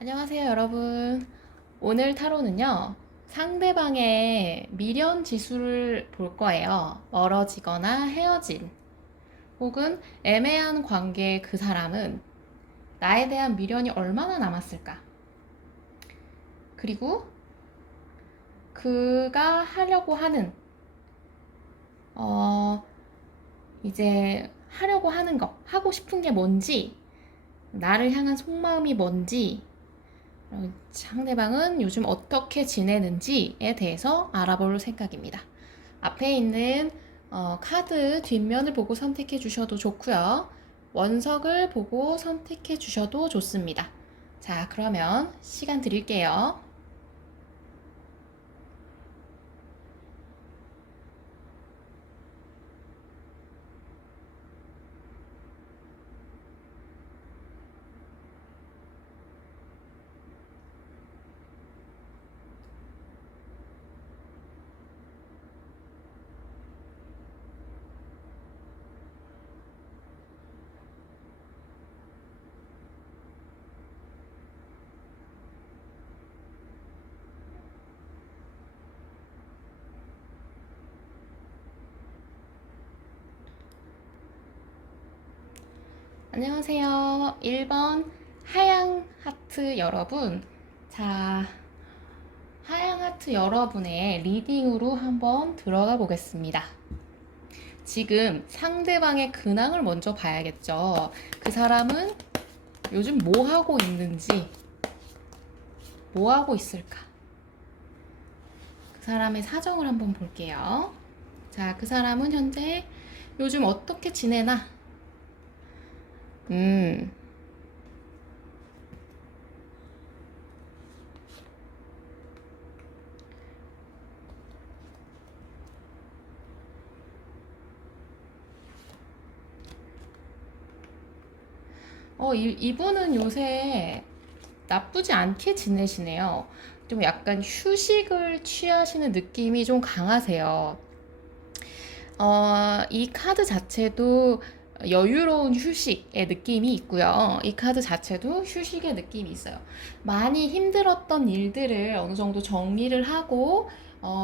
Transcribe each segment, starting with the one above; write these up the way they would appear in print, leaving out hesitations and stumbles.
안녕하세요, 여러분. 오늘 타로는요, 상대방의 미련 지수를 볼 거예요. 멀어지거나 헤어진, 혹은 애매한 관계의 그 사람은 나에 대한 미련이 얼마나 남았을까? 그리고 그가 하려고 하는, 어, 이제 하려고 하는 거, 하고 싶은 게 뭔지, 나를 향한 속마음이 뭔지, 상대방은 요즘 어떻게 지내는지에 대해서 알아볼 생각입니다. 앞에 있는 카드 뒷면을 보고 선택해 주셔도 좋고요. 원석을 보고 선택해 주셔도 좋습니다. 자, 그러면 시간 드릴게요. 안녕하세요. 1번 하양 하트 여러분. 자, 하양 하트 여러분의 리딩으로 한번 들어가 보겠습니다. 지금 상대방의 근황을 먼저 봐야겠죠. 그 사람은 요즘 뭐 하고 있는지, 뭐 하고 있을까? 그 사람의 사정을 한번 볼게요. 자, 그 사람은 현재 요즘 어떻게 지내나? 음, 이분은 요새 나쁘지 않게 지내시네요. 좀 약간 휴식을 취하시는 느낌이 좀 강하세요. 이 카드 자체도 여유로운 휴식의 느낌이 있고요. 이 카드 자체도 휴식의 느낌이 있어요. 많이 힘들었던 일들을 어느 정도 정리를 하고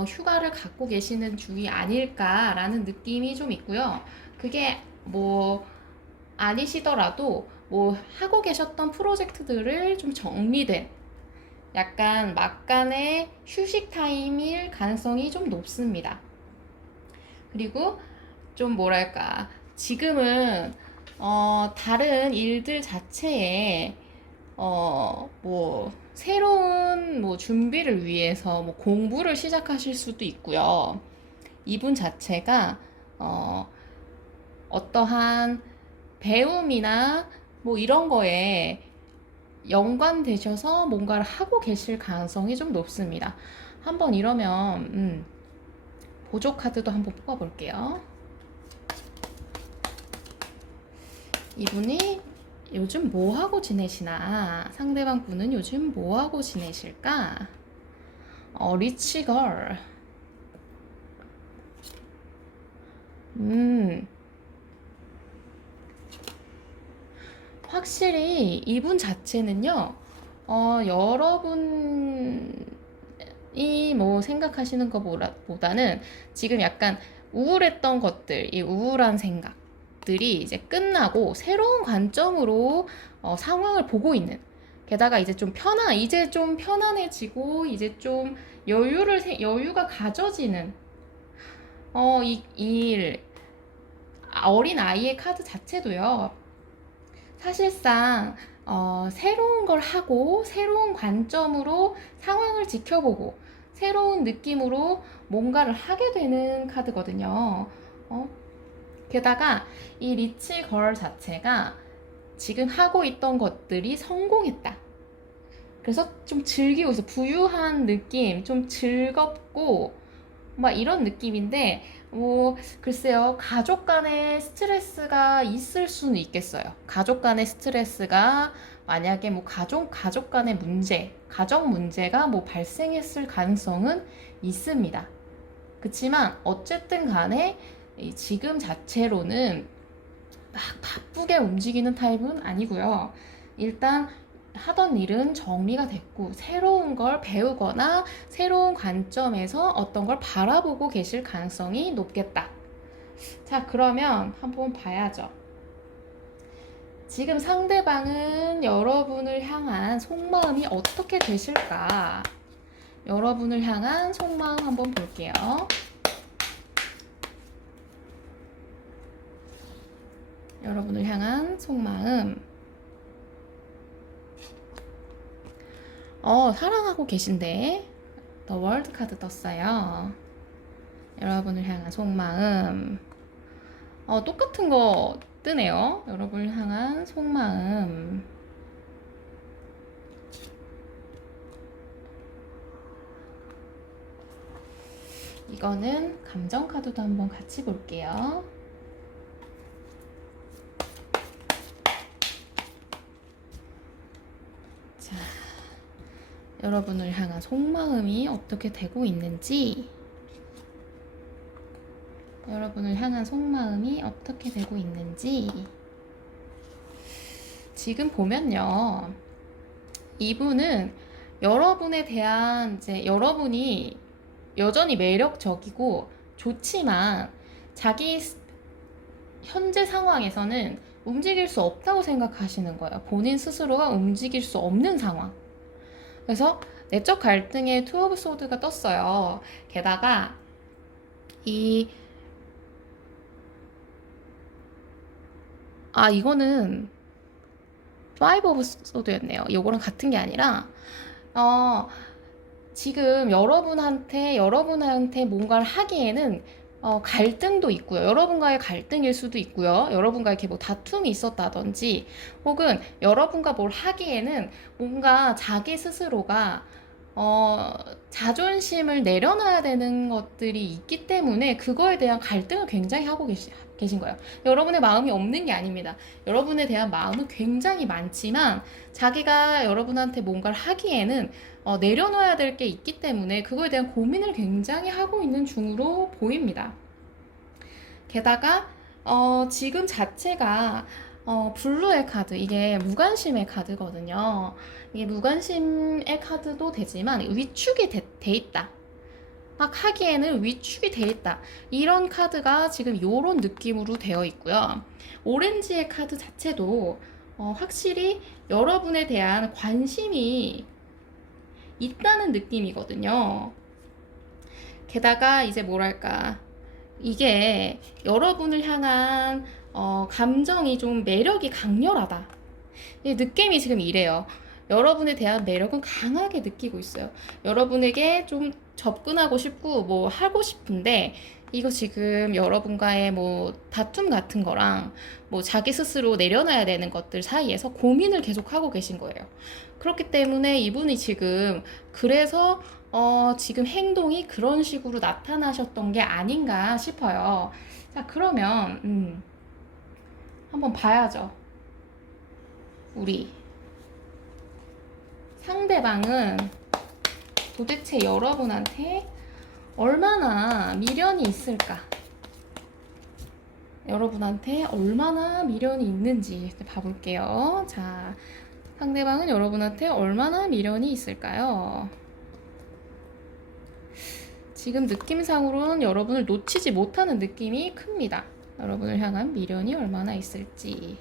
휴가를 갖고 계시는 중이 아닐까라는 느낌이 좀 있고요. 그게 뭐 아니시더라도 뭐 하고 계셨던 프로젝트들을 좀 정리된 약간 막간의 휴식 타임일 가능성이 좀 높습니다. 그리고 좀 뭐랄까, 지금은 다른 일들 자체에 뭐 새로운 뭐 준비를 위해서 뭐 공부를 시작하실 수도 있고요. 이분 자체가 어떠한 배움이나 뭐 이런 거에 연관되셔서 뭔가를 하고 계실 가능성이 좀 높습니다. 한번 이러면 보조 카드도 한번 뽑아볼게요. 이분이 요즘 뭐 하고 지내시나? 상대방 분은 요즘 뭐 하고 지내실까? 리치걸. 확실히 이분 자체는요, 여러분이 뭐 생각하시는 것보다는 지금 약간 우울했던 것들, 이 우울한 생각들이 이제 끝나고 새로운 관점으로 상황을 보고 있는. 게다가 이제 좀 편안해지고, 이제 좀 여유가 가져지는, 어린 아이의 카드 자체도요. 사실상 새로운 걸 하고 새로운 관점으로 상황을 지켜보고 새로운 느낌으로 뭔가를 하게 되는 카드거든요. 게다가 이 리치 걸 자체가 지금 하고 있던 것들이 성공했다. 그래서 좀 즐기고 있어. 부유한 느낌, 좀 즐겁고 막 이런 느낌인데 뭐 글쎄요, 가족 간의 스트레스가 있을 수는 있겠어요. 가족 간의 스트레스가 만약에 뭐 가족 간의 가정 문제가 뭐 발생했을 가능성은 있습니다. 그렇지만 어쨌든 간에 지금 자체로는 막 바쁘게 움직이는 타입은 아니고요. 일단 하던 일은 정리가 됐고 새로운 걸 배우거나 새로운 관점에서 어떤 걸 바라보고 계실 가능성이 높겠다. 자, 그러면 한번 봐야죠. 지금 상대방은 여러분을 향한 속마음이 어떻게 되실까? 여러분을 향한 속마음 한번 볼게요. 여러분을 향한 속마음. 사랑하고 계신데 The World 카드 떴어요. 여러분을 향한 속마음. 똑같은 거 뜨네요. 여러분을 향한 속마음. 이거는 감정 카드도 한번 같이 볼게요. 자, 여러분을 향한 속마음이 어떻게 되고 있는지, 여러분을 향한 속마음이 어떻게 되고 있는지 지금 보면요, 이분은 여러분에 대한 여러분이 여전히 매력적이고 좋지만 자기 현재 상황에서는 움직일 수 없다고 생각하시는 거예요. 본인 스스로가 움직일 수 없는 상황. 그래서 내적 갈등의 투 오브 소드가 떴어요. 게다가 이거는 파이브 오브 소드였네요. 이거랑 같은 게 아니라 지금 여러분한테 뭔가를 하기에는 갈등도 있고요. 여러분과의 갈등일 수도 있고요. 여러분과 이렇게 뭐 다툼이 있었다든지, 혹은 여러분과 뭘 하기에는 뭔가 자기 스스로가 자존심을 내려놔야 되는 것들이 있기 때문에 그거에 대한 갈등을 굉장히 하고 계신 거예요. 여러분의 마음이 없는 게 아닙니다. 여러분에 대한 마음은 굉장히 많지만 자기가 여러분한테 뭔가를 하기에는 내려놓아야 될 게 있기 때문에 그거에 대한 고민을 굉장히 하고 있는 중으로 보입니다. 게다가 지금 자체가 블루의 카드, 이게 무관심의 카드거든요. 이게 무관심의 카드도 되지만 위축이 돼 있다. 막 하기에는 위축이 돼 있다. 이런 카드가 지금 요런 느낌으로 되어 있고요. 오렌지의 카드 자체도 확실히 여러분에 대한 관심이 있다는 느낌이거든요. 게다가 이제 뭐랄까, 이게 여러분을 향한 감정이 좀 매력이 강렬하다. 느낌이 지금 이래요. 여러분에 대한 매력은 강하게 느끼고 있어요. 여러분에게 좀 접근하고 싶고 뭐 하고 싶은데, 이거 지금 여러분과의 뭐 다툼 같은 거랑 뭐 자기 스스로 내려놔야 되는 것들 사이에서 고민을 계속 하고 계신 거예요. 그렇기 때문에 이분이 지금 그래서 지금 행동이 그런 식으로 나타나셨던 게 아닌가 싶어요. 자, 그러면 한번 봐야죠. 우리 상대방은 도대체 여러분한테 얼마나 미련이 있을까? 여러분한테 얼마나 미련이 있는지 봐볼게요. 자, 상대방은 여러분한테 얼마나 미련이 있을까요? 지금 느낌상으로는 여러분을 놓치지 못하는 느낌이 큽니다. 여러분을 향한 미련이 얼마나 있을지.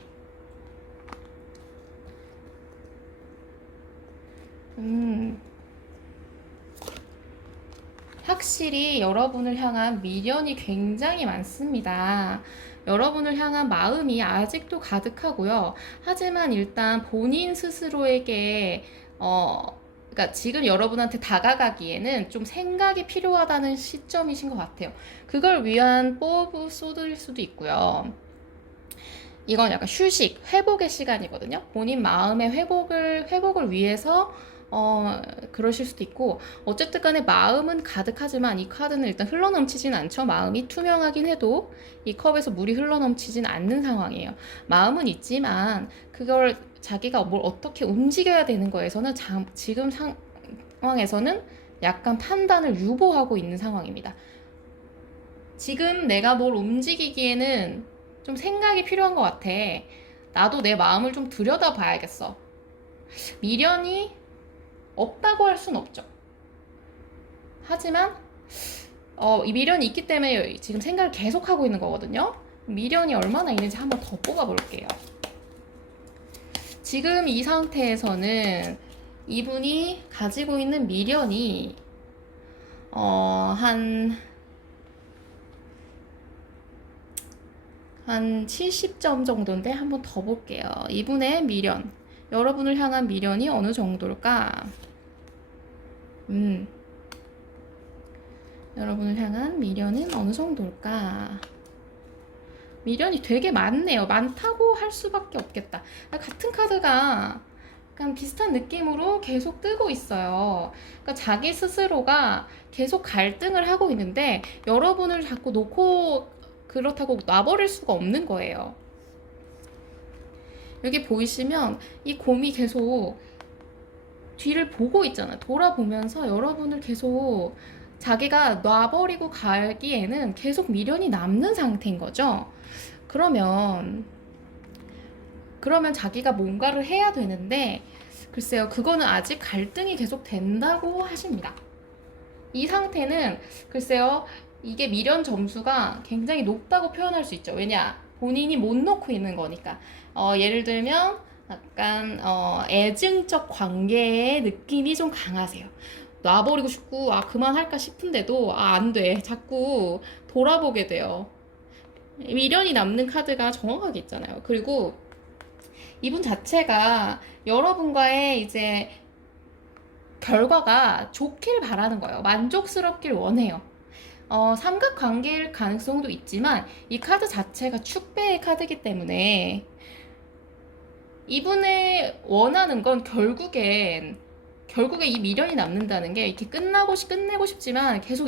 확실히 여러분을 향한 미련이 굉장히 많습니다. 여러분을 향한 마음이 아직도 가득하고요. 하지만 일단 본인 스스로에게 그러니까 지금 여러분한테 다가가기에는 좀 생각이 필요하다는 시점이신 것 같아요. 그걸 위한 뽀브 쏟을 수도 있고요. 이건 약간 휴식, 회복의 시간이거든요. 본인 마음의 회복을 위해서 그러실 수도 있고, 어쨌든 간에 마음은 가득하지만 이 카드는 일단 흘러넘치진 않죠. 마음이 투명하긴 해도 이 컵에서 물이 흘러넘치진 않는 상황이에요. 마음은 있지만 그걸 자기가 뭘 어떻게 움직여야 되는 거에서는 지금 상황에서는 약간 판단을 유보하고 있는 상황입니다. 지금 내가 뭘 움직이기에는 좀 생각이 필요한 것 같아. 나도 내 마음을 좀 들여다봐야겠어. 미련이 없다고 할 순 없죠. 하지만 이 미련이 있기 때문에 지금 생각을 계속하고 있는 거거든요. 미련이 얼마나 있는지 한번 더 뽑아볼게요. 지금 이 상태에서는 이분이 가지고 있는 미련이 한 70점 정도인데 한번 더 볼게요. 이분의 미련, 여러분을 향한 미련이 어느 정도일까? 여러분을 향한 미련은 어느 정도일까? 미련이 되게 많네요. 많다고 할 수밖에 없겠다. 같은 카드가 약간 비슷한 느낌으로 계속 뜨고 있어요. 그러니까 자기 스스로가 계속 갈등을 하고 있는데 여러분을 자꾸 놓고 그렇다고 놔버릴 수가 없는 거예요. 여기 보이시면 이 곰이 계속 뒤를 보고 있잖아요. 돌아보면서 여러분을 계속 자기가 놔버리고 가기에는 계속 미련이 남는 상태인 거죠. 그러면 자기가 뭔가를 해야 되는데 글쎄요, 그거는 아직 갈등이 계속 된다고 하십니다. 이 상태는 글쎄요, 이게 미련 점수가 굉장히 높다고 표현할 수 있죠. 왜냐? 본인이 못 놓고 있는 거니까. 예를 들면 약간 애증적 관계의 느낌이 좀 강하세요. 놔버리고 싶고 그만할까 싶은데도 안 돼. 자꾸 돌아보게 돼요. 미련이 남는 카드가 정확하게 있잖아요. 그리고 이분 자체가 여러분과의 이제 결과가 좋길 바라는 거예요. 만족스럽길 원해요. 삼각관계일 가능성도 있지만 이 카드 자체가 축배의 카드이기 때문에 이분의 원하는 건 결국에 이 미련이 남는다는 게 이렇게 끝내고 싶지만 계속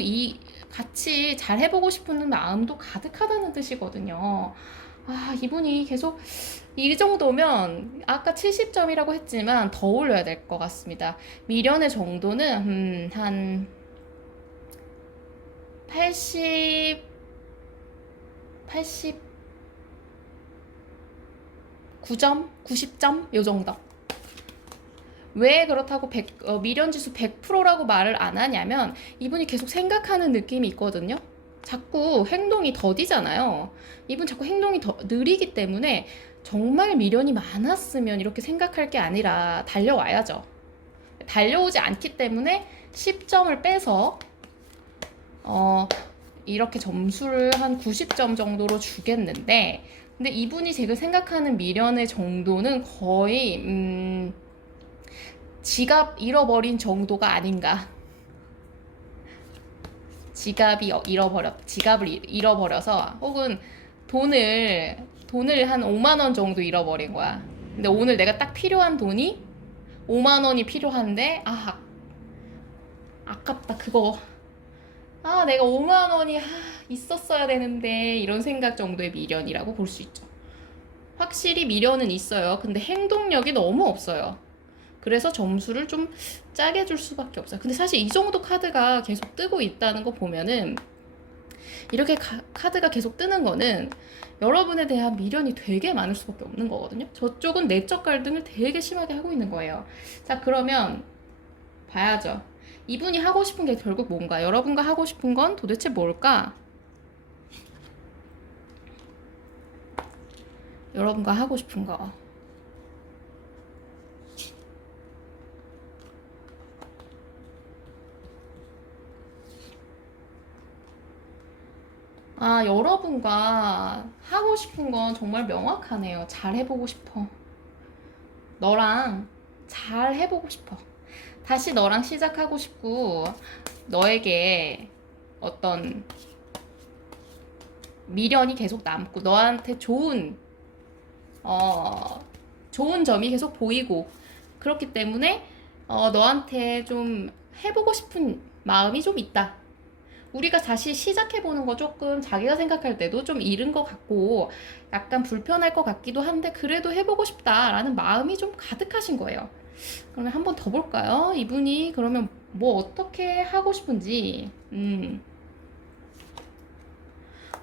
같이 잘 해보고 싶은 마음도 가득하다는 뜻이거든요. 이분이 계속 이 정도면 아까 70점이라고 했지만 더 올려야 될 것 같습니다. 미련의 정도는 한 89점? 90점? 요 정도. 왜 그렇다고 미련 지수 100%라고 말을 안 하냐면 이분이 계속 생각하는 느낌이 있거든요. 자꾸 행동이 더디잖아요. 이분 자꾸 행동이 더 느리기 때문에 정말 미련이 많았으면 이렇게 생각할 게 아니라 달려와야죠. 달려오지 않기 때문에 10점을 빼서 이렇게 점수를 한 90점 정도로 주겠는데, 근데 이분이 제가 생각하는 미련의 정도는 거의 지갑 잃어버린 정도가 아닌가. 지갑을 잃어버려서 혹은 돈을 한 5만 원 정도 잃어버린 거야. 근데 오늘 내가 딱 필요한 돈이 5만 원이 필요한데 아깝다 그거. 내가 5만 원이 있었어야 되는데 이런 생각 정도의 미련이라고 볼 수 있죠. 확실히 미련은 있어요. 근데 행동력이 너무 없어요. 그래서 점수를 좀 짜게 줄 수밖에 없어요. 근데 사실 이 정도 카드가 계속 뜨고 있다는 거 보면은 이렇게 카드가 계속 뜨는 거는 여러분에 대한 미련이 되게 많을 수밖에 없는 거거든요. 저쪽은 내적 갈등을 되게 심하게 하고 있는 거예요. 자, 그러면 봐야죠. 이분이 하고 싶은 게 결국 뭔가? 여러분과 하고 싶은 건 도대체 뭘까? 여러분과 하고 싶은 거. 여러분과 하고 싶은 건 정말 명확하네요. 잘 해보고 싶어. 너랑 잘 해보고 싶어. 다시 너랑 시작하고 싶고, 너에게 어떤 미련이 계속 남고, 너한테 좋은 점이 계속 보이고, 그렇기 때문에, 너한테 좀 해보고 싶은 마음이 좀 있다. 우리가 다시 시작해보는 거 조금 자기가 생각할 때도 좀 이른 것 같고 약간 불편할 것 같기도 한데 그래도 해보고 싶다라는 마음이 좀 가득하신 거예요. 그러면 한번 더 볼까요? 이분이 그러면 뭐 어떻게 하고 싶은지.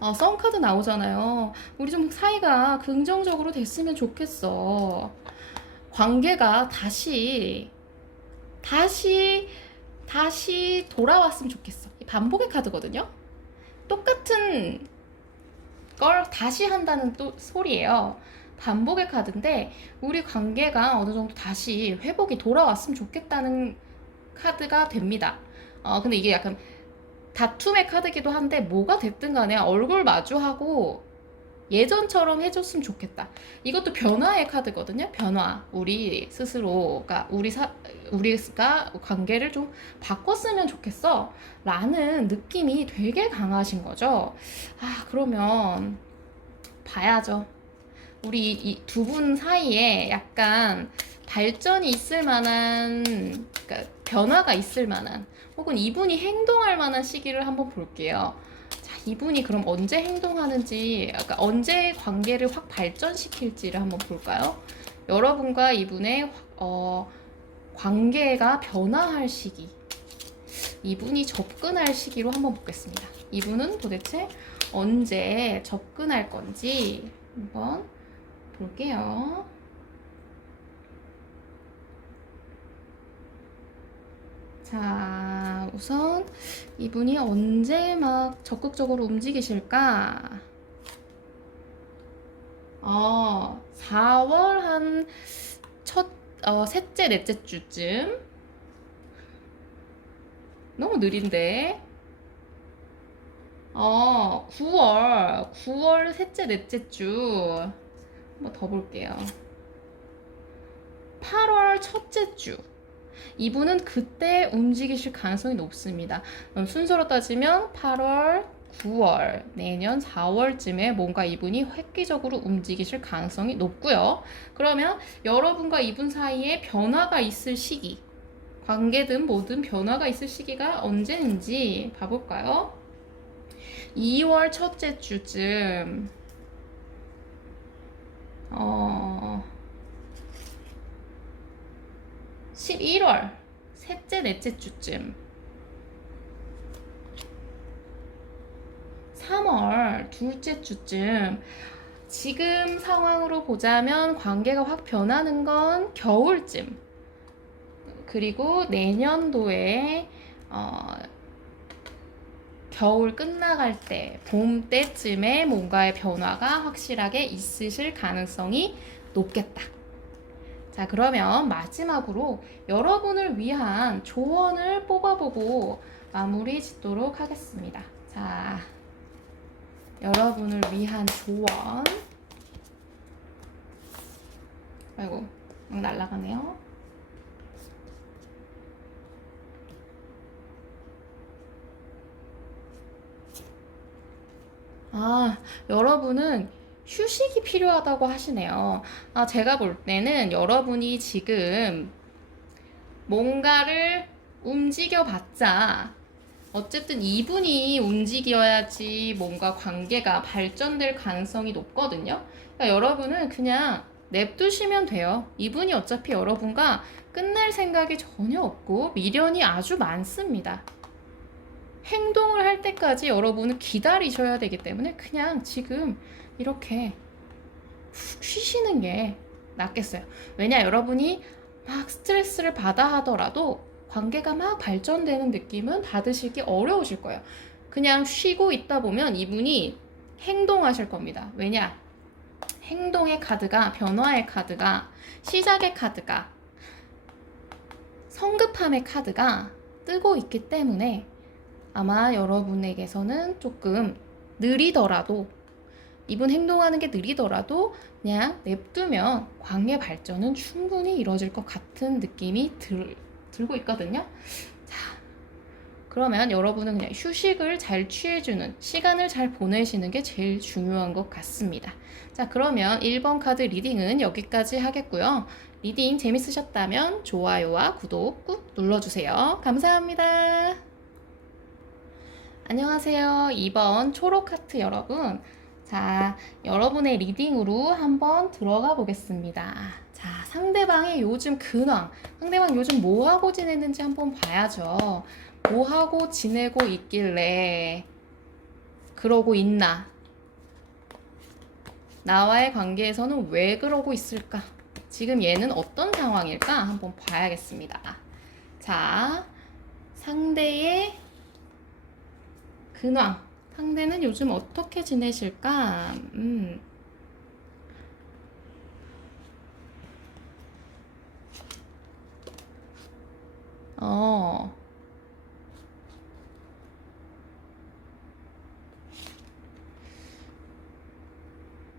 썬카드 나오잖아요. 우리 좀 사이가 긍정적으로 됐으면 좋겠어. 관계가 다시 돌아왔으면 좋겠어. 이 반복의 카드거든요. 똑같은 걸 다시 한다는 또 소리예요. 반복의 카드인데 우리 관계가 어느 정도 다시 회복이 돌아왔으면 좋겠다는 카드가 됩니다. 근데 이게 약간 다툼의 카드기도 한데 뭐가 됐든 간에 얼굴 마주하고 예전처럼 해줬으면 좋겠다. 이것도 변화의 카드거든요. 변화. 우리 스스로가 우리가 관계를 좀 바꿨으면 좋겠어. 라는 느낌이 되게 강하신 거죠. 그러면 봐야죠. 우리 이 두 분 사이에 약간 발전이 있을 만한, 그러니까 변화가 있을 만한, 혹은 이분이 행동할 만한 시기를 한번 볼게요. 자, 이분이 그럼 언제 행동하는지, 그러니까 언제 관계를 확 발전시킬지를 한번 볼까요? 여러분과 이분의 관계가 변화할 시기, 이분이 접근할 시기로 한번 보겠습니다. 이분은 도대체 언제 접근할 건지 한번 볼게요. 자, 우선 이분이 언제 막 적극적으로 움직이실까? 4월 한 셋째, 넷째 주쯤. 너무 느린데. 9월 셋째, 넷째 주. 한번 더 볼게요. 8월 첫째 주. 이분은 그때 움직이실 가능성이 높습니다. 순서로 따지면 8월, 9월, 내년 4월쯤에 뭔가 이분이 획기적으로 움직이실 가능성이 높고요. 그러면 여러분과 이분 사이에 변화가 있을 시기, 관계든 뭐든 변화가 있을 시기가 언제인지 봐볼까요? 2월 첫째 주쯤, 11월 셋째, 넷째 주쯤, 3월 둘째 주쯤. 지금 상황으로 보자면 관계가 확 변하는 건 겨울쯤, 그리고 내년도에 겨울 끝나갈 때, 봄 때쯤에 뭔가의 변화가 확실하게 있으실 가능성이 높겠다. 자, 그러면 마지막으로 여러분을 위한 조언을 뽑아보고 마무리 짓도록 하겠습니다. 자, 여러분을 위한 조언. 아이고, 막 날아가네요. 여러분은 휴식이 필요하다고 하시네요. 제가 볼 때는 여러분이 지금 뭔가를 움직여봤자 어쨌든 이분이 움직여야지 뭔가 관계가 발전될 가능성이 높거든요. 그러니까 여러분은 그냥 냅두시면 돼요. 이분이 어차피 여러분과 끝낼 생각이 전혀 없고 미련이 아주 많습니다. 행동을 할 때까지 여러분은 기다리셔야 되기 때문에 그냥 지금 이렇게 푹 쉬시는 게 낫겠어요. 왜냐, 여러분이 막 스트레스를 받아 하더라도 관계가 막 발전되는 느낌은 받으시기 어려우실 거예요. 그냥 쉬고 있다 보면 이분이 행동하실 겁니다. 왜냐, 행동의 카드가, 변화의 카드가, 시작의 카드가, 성급함의 카드가 뜨고 있기 때문에 아마 여러분에게서는 조금 느리더라도, 이분 행동하는 게 느리더라도 그냥 냅두면 관계 발전은 충분히 이루어질 것 같은 느낌이 들고 있거든요. 자, 그러면 여러분은 그냥 휴식을 잘 취해주는, 시간을 잘 보내시는 게 제일 중요한 것 같습니다. 자, 그러면 1번 카드 리딩은 여기까지 하겠고요. 리딩 재밌으셨다면 좋아요와 구독 꾹 눌러주세요. 감사합니다. 안녕하세요. 2번 초록 하트 여러분. 자, 여러분의 리딩으로 한번 들어가 보겠습니다. 자, 상대방의 요즘 근황, 상대방 요즘 뭐하고 지내는지 한번 봐야죠. 뭐하고 지내고 있길래 그러고 있나? 나와의 관계에서는 왜 그러고 있을까? 지금 얘는 어떤 상황일까 한번 봐야겠습니다. 자, 상대의 근황. 상대는 요즘 어떻게 지내실까? 어,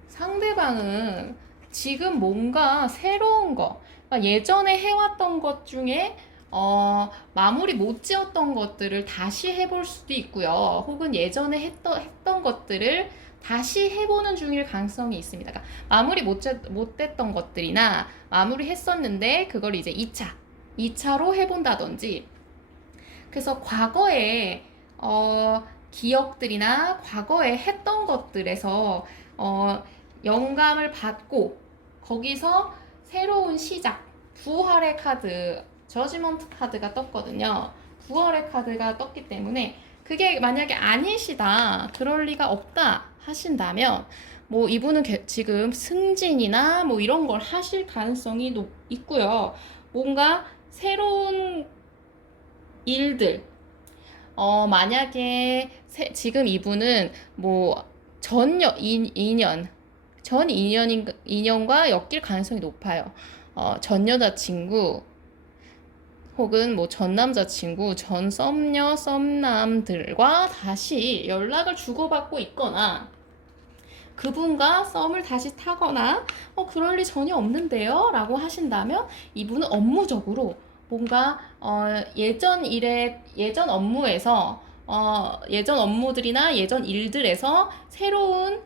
상대방은 지금 뭔가 새로운 거, 그러니까 예전에 해왔던 것 중에 마무리 못 지었던 것들을 다시 해볼 수도 있고요. 혹은 예전에 했던 것들을 다시 해보는 중일 가능성이 있습니다. 그러니까 마무리 못 됐던 것들이나 마무리 했었는데 그걸 이제 2차로 해본다든지. 그래서 과거에 기억들이나 과거에 했던 것들에서 영감을 받고 거기서 새로운 시작, 부활의 카드, 저지먼트 카드가 떴거든요. 부활의 카드가 떴기 때문에 그게 만약에 아니시다, 그럴 리가 없다 하신다면 뭐 이분은 지금 승진이나 뭐 이런 걸 하실 가능성이 있고요. 뭔가 새로운 일들, 만약에 지금 이분은 뭐 전 2년과 엮일 가능성이 높아요. 전 여자친구 혹은 뭐 전 남자친구, 전 썸녀, 썸남들과 다시 연락을 주고받고 있거나 그분과 썸을 다시 타거나 그럴 리 전혀 없는데요 라고 하신다면 이분은 업무적으로 뭔가 예전 업무에서 예전 업무들이나 예전 일들에서 새로운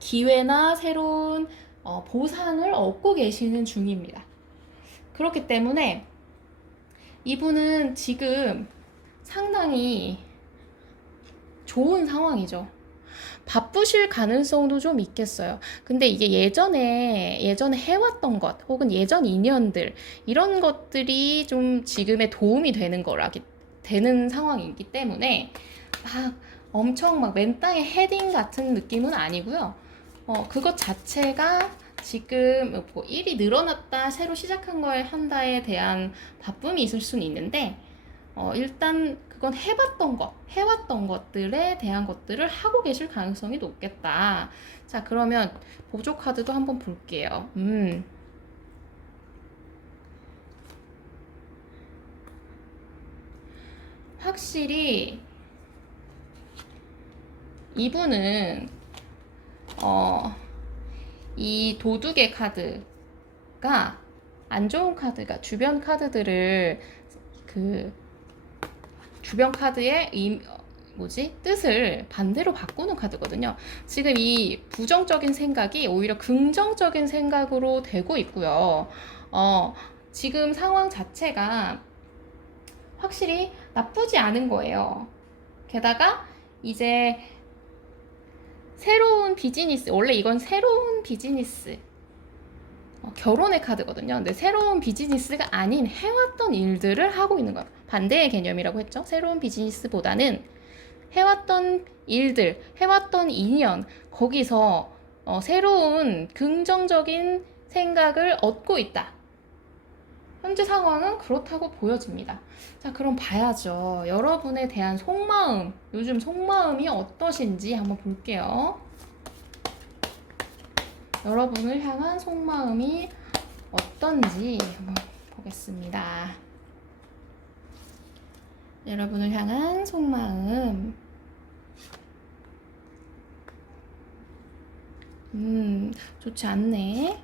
기회나 새로운 보상을 얻고 계시는 중입니다. 그렇기 때문에 이분은 지금 상당히 좋은 상황이죠. 바쁘실 가능성도 좀 있겠어요. 근데 이게 예전에 해왔던 것 혹은 예전 인연들 이런 것들이 좀 지금에 도움이 되는 상황이기 때문에 막 엄청 막 맨땅에 헤딩 같은 느낌은 아니고요. 그것 자체가 지금 뭐 일이 늘어났다, 새로 시작한 거에 한다에 대한 바쁨이 있을 수는 있는데 일단 그건 해왔던 것들에 대한 것들을 하고 계실 가능성이 높겠다. 자, 그러면 보조 카드도 한번 볼게요. 확실히 이분은 이 도둑의 카드가 안 좋은 카드가 주변 카드들을 주변 카드의 뜻을 반대로 바꾸는 카드거든요. 지금 이 부정적인 생각이 오히려 긍정적인 생각으로 되고 있고요. 지금 상황 자체가 확실히 나쁘지 않은 거예요. 게다가 이제 새로운 비즈니스, 원래 이건 새로운 비즈니스, 결혼의 카드거든요. 근데 새로운 비즈니스가 아닌 해왔던 일들을 하고 있는 거예요. 반대의 개념이라고 했죠. 새로운 비즈니스보다는 해왔던 일들, 해왔던 인연, 거기서 새로운 긍정적인 생각을 얻고 있다. 현재 상황은 그렇다고 보여집니다. 자, 그럼 봐야죠. 여러분에 대한 속마음, 요즘 속마음이 어떠신지 한번 볼게요. 여러분을 향한 속마음이 어떤지 한번 보겠습니다. 여러분을 향한 속마음. 좋지 않네.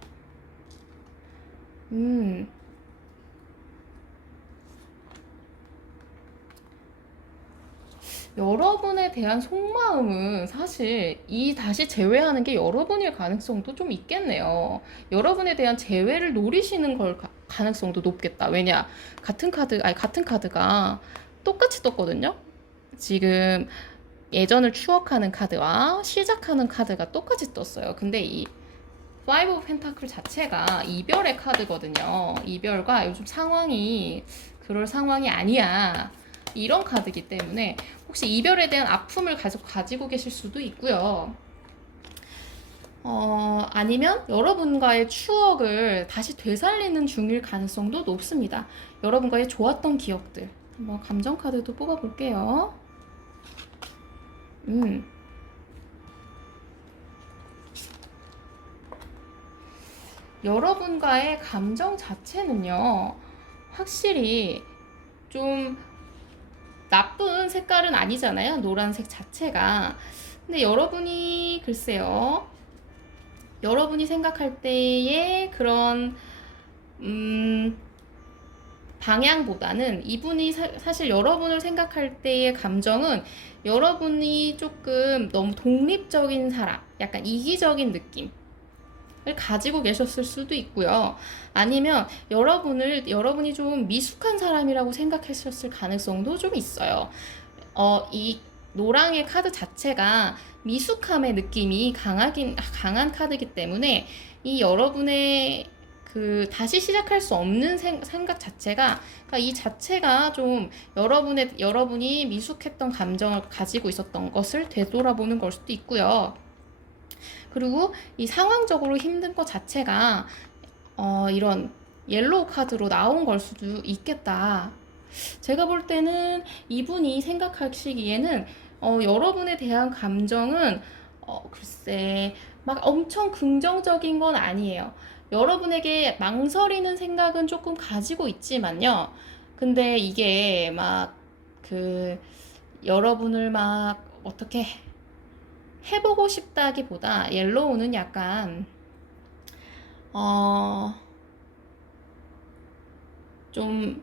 여러분에 대한 속마음은 사실 다시 제외하는 게 여러분일 가능성도 좀 있겠네요. 여러분에 대한 제외를 노리시는 걸 가능성도 높겠다. 왜냐? 같은 카드가 똑같이 떴거든요. 지금 예전을 추억하는 카드와 시작하는 카드가 똑같이 떴어요. 근데 이 파이브 오브 펜타클 자체가 이별의 카드거든요. 이별과 요즘 상황이 그럴 상황이 아니야. 이런 카드이기 때문에 혹시 이별에 대한 아픔을 계속 가지고 계실 수도 있고요. 아니면 여러분과의 추억을 다시 되살리는 중일 가능성도 높습니다. 여러분과의 좋았던 기억들. 한번 감정 카드도 뽑아볼게요. 여러분과의 감정 자체는요, 확실히 좀 나쁜 색깔은 아니잖아요. 노란색 자체가. 근데 여러분이, 글쎄요, 여러분이 생각할 때의 그런, 방향보다는 이분이 사실 여러분을 생각할 때의 감정은 여러분이 조금 너무 독립적인 사람, 약간 이기적인 느낌. 을 가지고 계셨을 수도 있고요. 아니면 여러분이 좀 미숙한 사람이라고 생각하셨을 가능성도 좀 있어요. 이 노랑의 카드 자체가 미숙함의 느낌이 강한 카드이기 때문에 이 여러분의 그 다시 시작할 수 없는 생각 자체가, 그러니까 이 자체가 좀 여러분이 미숙했던 감정을 가지고 있었던 것을 되돌아보는 걸 수도 있고요. 그리고 이 상황적으로 힘든 것 자체가 이런 옐로우 카드로 나온 걸 수도 있겠다. 제가 볼 때는 이분이 생각하시기에는 여러분에 대한 감정은 글쎄 막 엄청 긍정적인 건 아니에요. 여러분에게 망설이는 생각은 조금 가지고 있지만요. 근데 이게 막 여러분을 막 어떻게 해보고 싶다기보다 옐로우는 약간 좀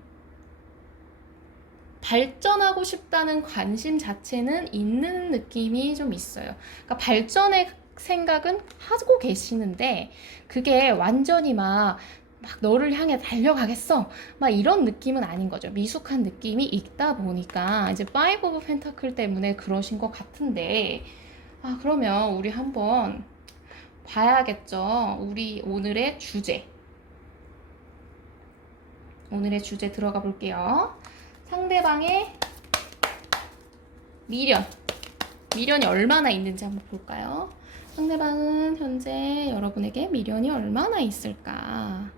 발전하고 싶다는 관심 자체는 있는 느낌이 좀 있어요. 그러니까 발전의 생각은 하고 계시는데 그게 완전히 막 너를 향해 달려가겠어 막 이런 느낌은 아닌 거죠. 미숙한 느낌이 있다 보니까 이제 파이브 오브 펜타클 때문에 그러신 것 같은데, 그러면 우리 한번 봐야겠죠. 우리 오늘의 주제 들어가 볼게요. 상대방의 미련이 얼마나 있는지 한번 볼까요? 상대방은 현재 여러분에게 미련이 얼마나 있을까?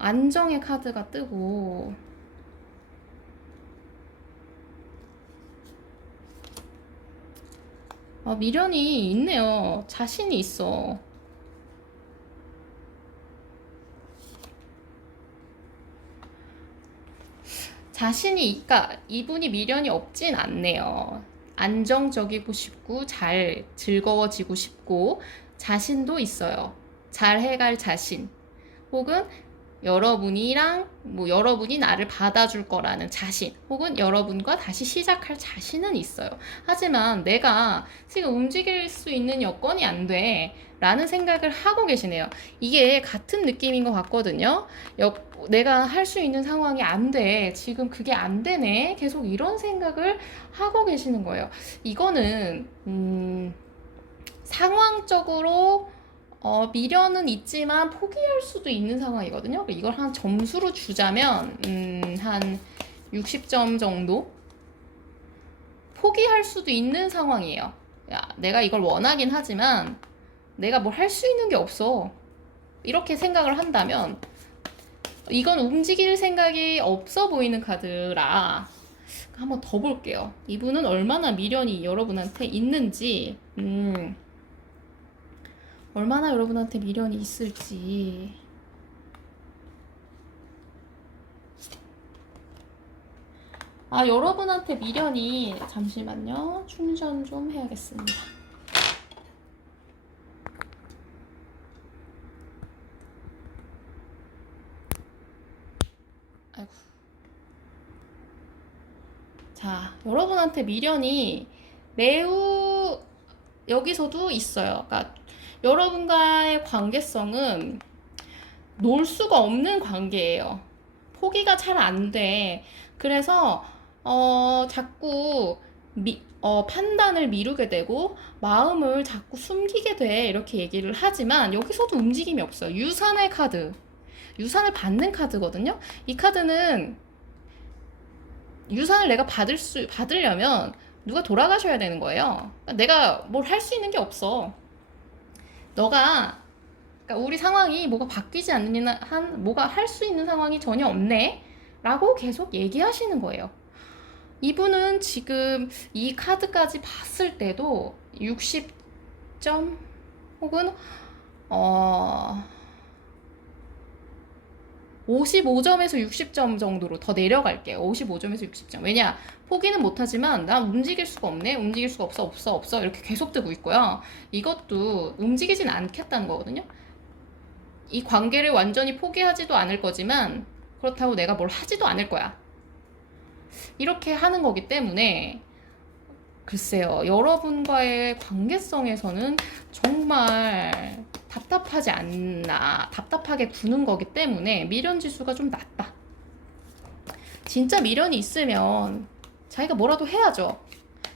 안정의 카드가 뜨고, 미련이 있네요. 자신이 있어. 그러니까 이분이 미련이 없진 않네요. 안정적이고 싶고, 잘 즐거워지고 싶고, 자신도 있어요. 잘 해갈 자신. 혹은 여러분이 나를 받아줄 거라는 자신, 혹은 여러분과 다시 시작할 자신은 있어요. 하지만 내가 지금 움직일 수 있는 여건이 안 돼 라는 생각을 하고 계시네요. 이게 같은 느낌인 것 같거든요. 내가 할 수 있는 상황이 안 돼. 지금 그게 안 되네. 계속 이런 생각을 하고 계시는 거예요. 이거는 상황적으로 미련은 있지만 포기할 수도 있는 상황이거든요. 이걸 한 점수로 주자면 한 60점 정도? 포기할 수도 있는 상황이에요. 야, 내가 이걸 원하긴 하지만 내가 뭘 할 수 있는 게 없어. 이렇게 생각을 한다면 이건 움직일 생각이 없어 보이는 카드라 한번 더 볼게요. 이분은 얼마나 미련이 여러분한테 있는지, 얼마나 여러분한테 미련이 있을지. 여러분한테 미련이, 잠시만요. 충전 좀 해야겠습니다. 아이고. 자, 여러분한테 미련이 매우 여기서도 있어요. 그러니까 여러분과의 관계성은 놓을 수가 없는 관계예요. 포기가 잘 안 돼. 그래서 자꾸 판단을 미루게 되고 마음을 자꾸 숨기게 돼. 이렇게 얘기를 하지만 여기서도 움직임이 없어요. 유산의 카드. 유산을 받는 카드거든요. 이 카드는 유산을 내가 받으려면 누가 돌아가셔야 되는 거예요. 그러니까 내가 뭘 할 수 있는 게 없어. 너가, 그러니까 우리 상황이 뭐가 바뀌지 않는 한 뭐가 할 수 있는 상황이 전혀 없네 라고 계속 얘기하시는 거예요. 이분은 지금 이 카드까지 봤을 때도 60점 혹은 55점에서 60점 정도로 더 내려갈게요. 55점에서 60점. 왜냐? 포기는 못하지만 나 움직일 수가 없네. 움직일 수가 없어. 이렇게 계속 뜨고 있고요. 이것도 움직이진 않겠다는 거거든요. 이 관계를 완전히 포기하지도 않을 거지만 그렇다고 내가 뭘 하지도 않을 거야. 이렇게 하는 거기 때문에 글쎄요. 여러분과의 관계성에서는 정말 답답하지 않나, 답답하게 구는 거기 때문에 미련 지수가 좀 낮다. 진짜 미련이 있으면 자기가 뭐라도 해야죠.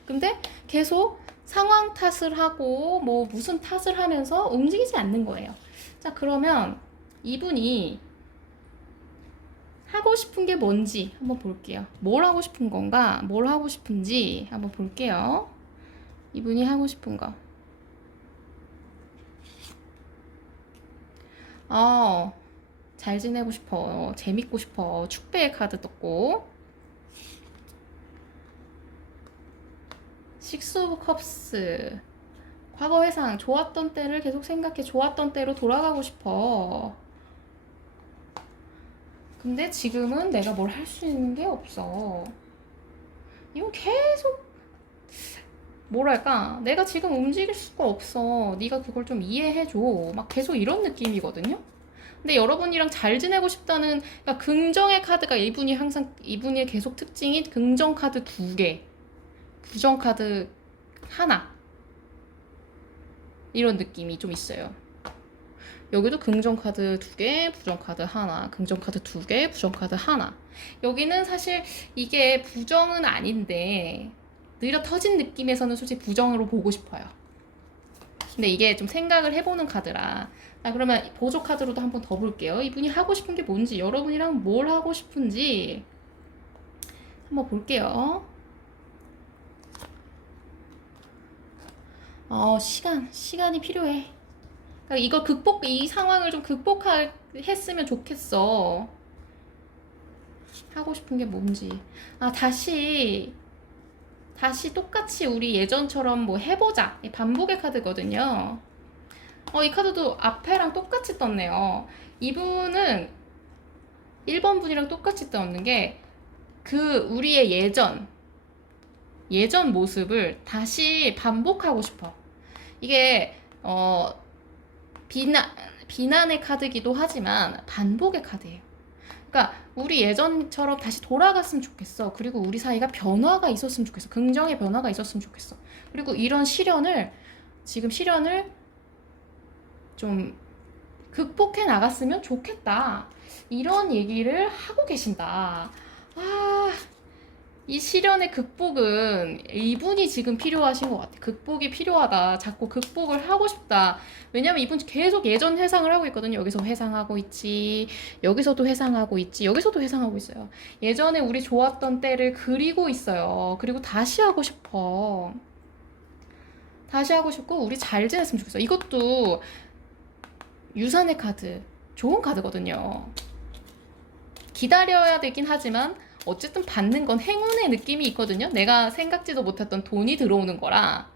근데 계속 상황 탓을 하고 뭐 무슨 탓을 하면서 움직이지 않는 거예요. 자, 그러면 이분이 하고 싶은 게 뭔지 한번 볼게요. 뭘 하고 싶은 건가? 뭘 하고 싶은지 한번 볼게요. 이분이 하고 싶은 거. 잘 지내고 싶어. 재밌고 싶어. 축배의 카드 떴고. 식스 오브 컵스. 과거 회상. 좋았던 때를 계속 생각해. 좋았던 때로 돌아가고 싶어. 근데 지금은 내가 뭘 할 수 있는 게 없어. 이거 계속 뭐랄까, 내가 지금 움직일 수가 없어. 네가 그걸 좀 이해해줘. 막 계속 이런 느낌이거든요. 근데 여러분이랑 잘 지내고 싶다는, 그러니까 긍정의 카드가 이분이 항상, 이분의 계속 특징이 긍정 카드 2개, 부정 카드 하나, 이런 느낌이 좀 있어요. 여기도 긍정 카드 2개, 부정 카드 하나, 긍정 카드 2개, 부정 카드 하나. 여기는 사실 이게 부정은 아닌데 느려 터진 느낌에서는 솔직히 부정으로 보고 싶어요. 근데 이게 좀 생각을 해보는 카드라. 그러면 보조 카드로도 한번 더 볼게요. 이분이 하고 싶은 게 뭔지, 여러분이랑 뭘 하고 싶은지 한번 볼게요. 시간이 필요해. 그러니까 이 상황을 좀 극복했으면 좋겠어. 하고 싶은 게 뭔지. 다시 똑같이 우리 예전처럼 뭐 해보자. 반복의 카드거든요. 이 카드도 앞에랑 똑같이 떴네요. 이분은 1번 분이랑 똑같이 떴는 게 우리의 예전 모습을 다시 반복하고 싶어. 이게 비난의 카드기도 하지만 반복의 카드예요. 그러니까 우리 예전처럼 다시 돌아갔으면 좋겠어. 그리고 우리 사이가 변화가 있었으면 좋겠어. 긍정의 변화가 있었으면 좋겠어. 그리고 이런 지금 시련을 좀 극복해 나갔으면 좋겠다. 이런 얘기를 하고 계신다. 이 시련의 극복은 이분이 지금 필요하신 것 같아. 극복이 필요하다. 자꾸 극복을 하고 싶다. 왜냐면 이분 계속 예전 회상을 하고 있거든요. 여기서 회상하고 있지. 여기서도 회상하고 있지. 여기서도 회상하고 있어요. 예전에 우리 좋았던 때를 그리고 있어요. 그리고 다시 하고 싶어. 다시 하고 싶고 우리 잘 지냈으면 좋겠어. 이것도 유산의 카드. 좋은 카드거든요. 기다려야 되긴 하지만 어쨌든 받는 건 행운의 느낌이 있거든요. 내가 생각지도 못했던 돈이 들어오는 거라.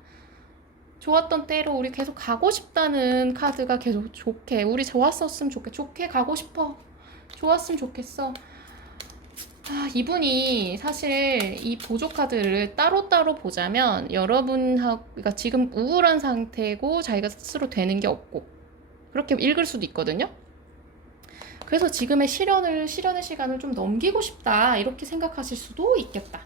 좋았던 때로 우리 계속 가고 싶다는 카드가 계속 우리 좋았었으면 좋게 가고 싶어. 좋았으면 좋겠어. 이분이 사실 이 보조 카드를 따로따로 보자면 그러니까 지금 우울한 상태고 자기가 스스로 되는 게 없고 그렇게 읽을 수도 있거든요. 그래서 지금의 시련의 시간을 좀 넘기고 싶다 이렇게 생각하실 수도 있겠다.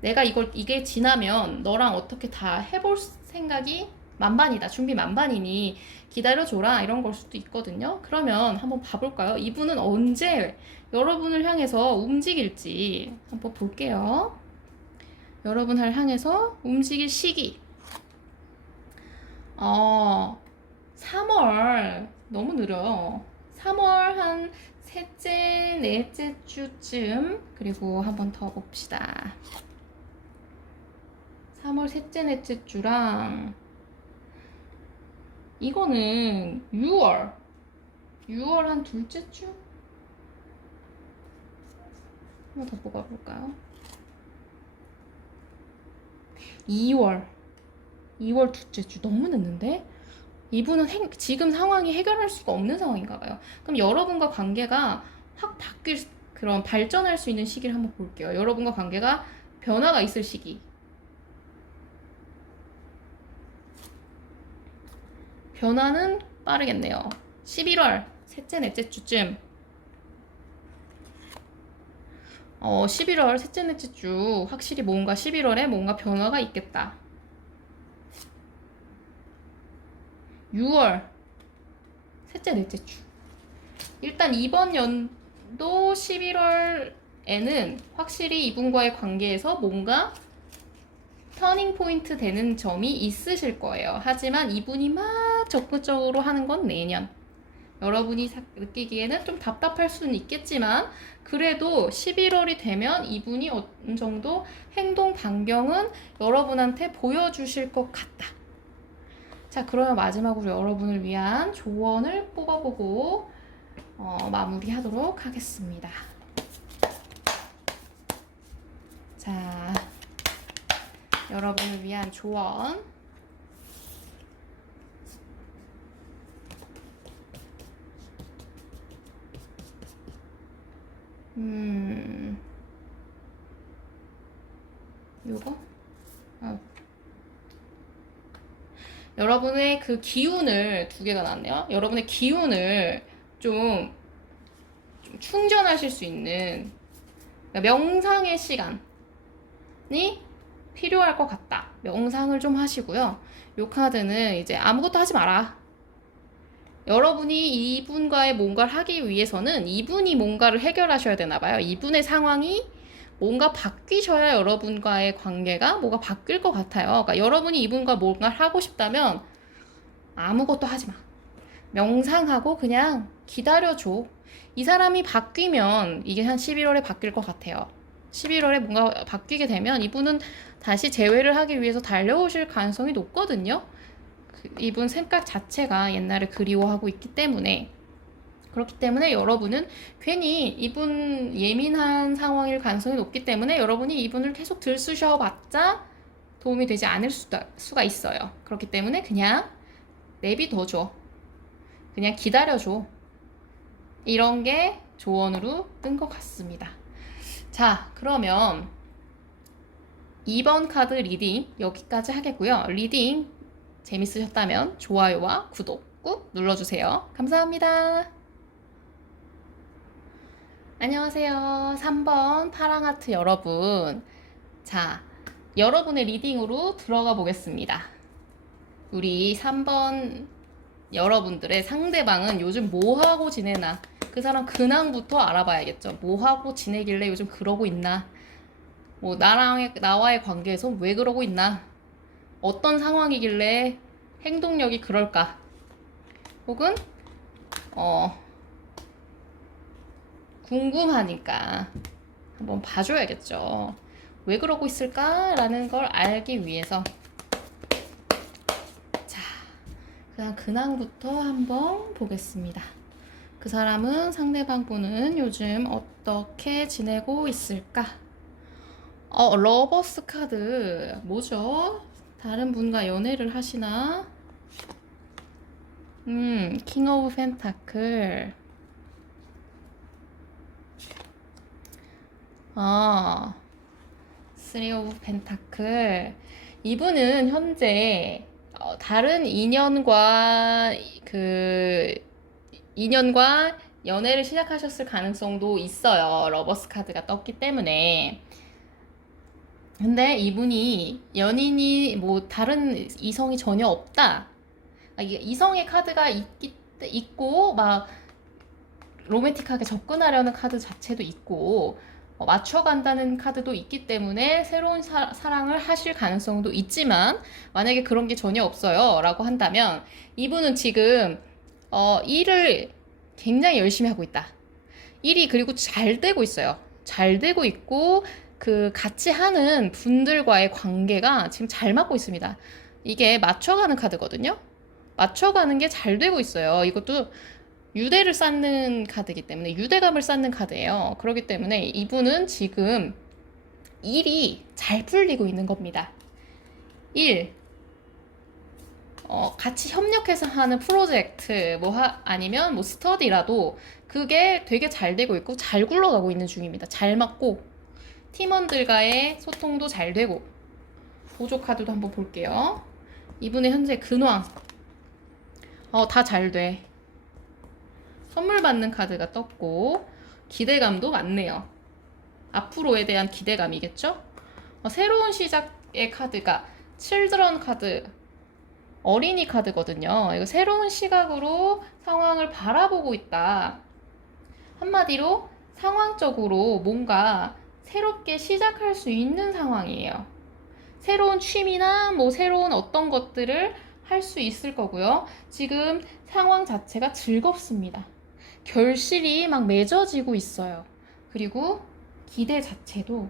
내가 이게 지나면 너랑 어떻게 다 해볼 생각이 만반이다. 준비 만반이니 기다려줘라 이런 걸 수도 있거든요. 그러면 한번 봐볼까요? 이분은 언제 여러분을 향해서 움직일지 한번 볼게요. 여러분을 향해서 움직일 시기. 3월 너무 느려. 3월 한 셋째, 넷째 주쯤. 그리고 한번 더 봅시다. 3월 셋째, 넷째 주랑 이거는 6월 한 둘째 주? 한번 더 뽑아볼까요? 2월 둘째 주. 너무 늦는데? 이분은 지금 상황이 해결할 수가 없는 상황인가 봐요. 그럼 여러분과 관계가 확 바뀔, 그런 발전할 수 있는 시기를 한번 볼게요. 여러분과 관계가 변화가 있을 시기. 변화는 빠르겠네요. 11월 셋째, 넷째 주쯤. 11월 셋째, 넷째 주 확실히 뭔가 11월에 뭔가 변화가 있겠다. 6월 셋째, 넷째 주. 일단 이번 연도 11월에는 확실히 이분과의 관계에서 뭔가 터닝 포인트 되는 점이 있으실 거예요. 하지만 이분이 막 적극적으로 하는 건 내년. 여러분이 느끼기에는 좀 답답할 수는 있겠지만 그래도 11월이 되면 이분이 어느 정도 행동 반경은 여러분한테 보여주실 것 같다. 자, 그러면 마지막으로 여러분을 위한 조언을 뽑아보고 마무리하도록 하겠습니다. 자, 여러분을 위한 조언. 요거? 여러분의 그 기운을 두 개가 나왔네요. 여러분의 기운을 좀 충전하실 수 있는 명상의 시간이 필요할 것 같다. 명상을 좀 하시고요. 요 카드는 이제 아무것도 하지 마라. 여러분이 이분과의 뭔가를 하기 위해서는 이분이 뭔가를 해결하셔야 되나 봐요. 이분의 상황이 뭔가 바뀌셔야 여러분과의 관계가 뭐가 바뀔 것 같아요. 그러니까 여러분이 이분과 뭔가를 하고 싶다면 아무것도 하지 마. 명상하고 그냥 기다려줘. 이 사람이 바뀌면 이게 한 11월에 바뀔 것 같아요. 11월에 뭔가 바뀌게 되면 이분은 다시 재회를 하기 위해서 달려오실 가능성이 높거든요. 이분 생각 자체가 옛날에 그리워하고 있기 때문에. 그렇기 때문에 여러분은 괜히 이분 예민한 상황일 가능성이 높기 때문에 여러분이 이분을 계속 들쑤셔봤자 도움이 되지 않을 수가 있어요. 그렇기 때문에 그냥 내비둬줘. 그냥 기다려줘. 이런 게 조언으로 뜬 것 같습니다. 자, 그러면 2번 카드 리딩 여기까지 하겠고요. 리딩 재밌으셨다면 좋아요와 구독 꾹 눌러주세요. 감사합니다. 안녕하세요. 3번 파랑하트 여러분. 자, 여러분의 리딩으로 들어가 보겠습니다. 우리 3번 여러분들의 상대방은 요즘 뭐하고 지내나, 그 사람 근황부터 알아봐야겠죠. 뭐하고 지내길래 요즘 그러고 있나, 뭐 나와의 관계에서 왜 그러고 있나, 어떤 상황이길래 행동력이 그럴까, 혹은 궁금하니까 한번 봐줘야겠죠. 왜 그러고 있을까라는 걸 알기 위해서. 자, 그냥 근황부터 한번 보겠습니다. 그 사람은, 상대방 분은 요즘 어떻게 지내고 있을까? 러버스 카드 뭐죠? 다른 분과 연애를 하시나? 킹 오브 펜타클. 쓰리 오브 펜타클. 이분은 현재 다른 인연과 연애를 시작하셨을 가능성도 있어요. 러버스 카드가 떴기 때문에. 근데 이분이 연인이 뭐 다른 이성이 전혀 없다. 이성의 카드가 있고 막 로맨틱하게 접근하려는 카드 자체도 있고 맞춰간다는 카드도 있기 때문에 새로운 사랑을 하실 가능성도 있지만, 만약에 그런 게 전혀 없어요 라고 한다면 이분은 지금 일을 굉장히 열심히 하고 있다. 일이 그리고 잘 되고 있어요. 잘 되고 있고 그 같이 하는 분들과의 관계가 지금 잘 맞고 있습니다. 이게 맞춰가는 카드거든요. 맞춰가는 게 잘 되고 있어요. 이것도 유대를 쌓는 카드이기 때문에 유대감을 쌓는 카드예요. 그렇기 때문에 이분은 지금 일이 잘 풀리고 있는 겁니다. 일, 같이 협력해서 하는 프로젝트, 아니면 뭐 스터디라도 그게 되게 잘 되고 있고 잘 굴러가고 있는 중입니다. 잘 맞고, 팀원들과의 소통도 잘 되고. 보조 카드도 한번 볼게요. 이분의 현재 근황. 다 잘 돼. 선물 받는 카드가 떴고, 기대감도 많네요. 앞으로에 대한 기대감이겠죠? 새로운 시작의 카드가 칠드런 카드, 어린이 카드거든요. 이거 새로운 시각으로 상황을 바라보고 있다. 한마디로 상황적으로 뭔가 새롭게 시작할 수 있는 상황이에요. 새로운 취미나 뭐 새로운 어떤 것들을 할 수 있을 거고요. 지금 상황 자체가 즐겁습니다. 결실이 막 맺어지고 있어요. 그리고 기대 자체도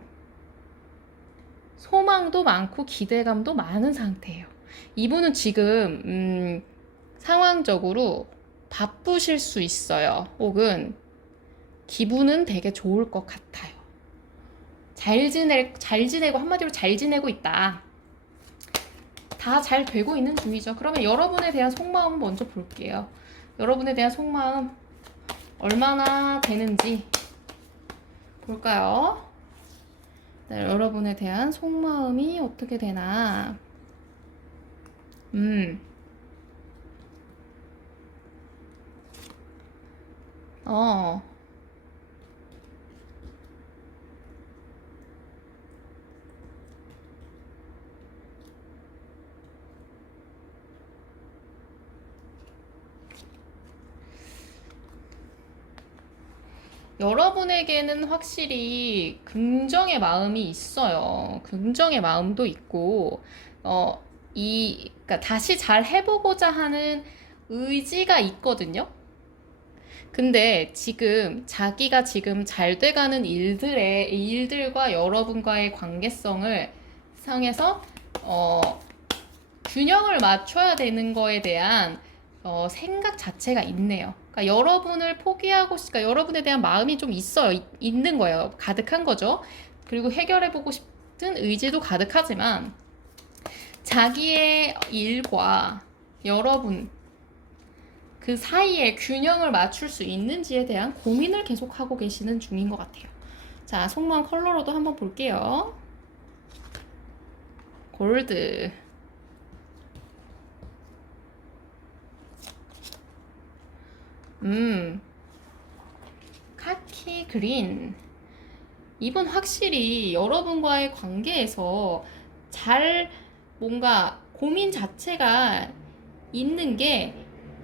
소망도 많고 기대감도 많은 상태예요. 이분은 지금 상황적으로 바쁘실 수 있어요. 혹은 기분은 되게 좋을 것 같아요. 잘 지내고 한마디로 잘 지내고 있다. 다 잘 되고 있는 중이죠. 그러면 여러분에 대한 속마음 먼저 볼게요. 여러분에 대한 속마음 얼마나 되는지 볼까요? 네, 여러분에 대한 속마음이 어떻게 되나. 어, 여러분에게는 확실히 긍정의 마음이 있어요. 긍정의 마음도 있고, 어, 그러니까 다시 잘 해보고자 하는 의지가 있거든요. 근데 지금 자기가 지금 잘 돼가는 일들과 여러분과의 관계성을 상해서, 균형을 맞춰야 되는 거에 대한 생각 자체가 있네요. 그러니까 여러분을 포기하고, 그러니까 여러분에 대한 마음이 좀 있어요. 있는 거예요. 가득한 거죠. 그리고 해결해보고 싶은 의지도 가득하지만, 자기의 일과 여러분, 그 사이에 균형을 맞출 수 있는지에 대한 고민을 계속하고 계시는 중인 것 같아요. 자, 속마음 컬러로도 한번 볼게요. 골드. 카키 그린. 이분 확실히 여러분과의 관계에서 잘 뭔가 고민 자체가 있는 게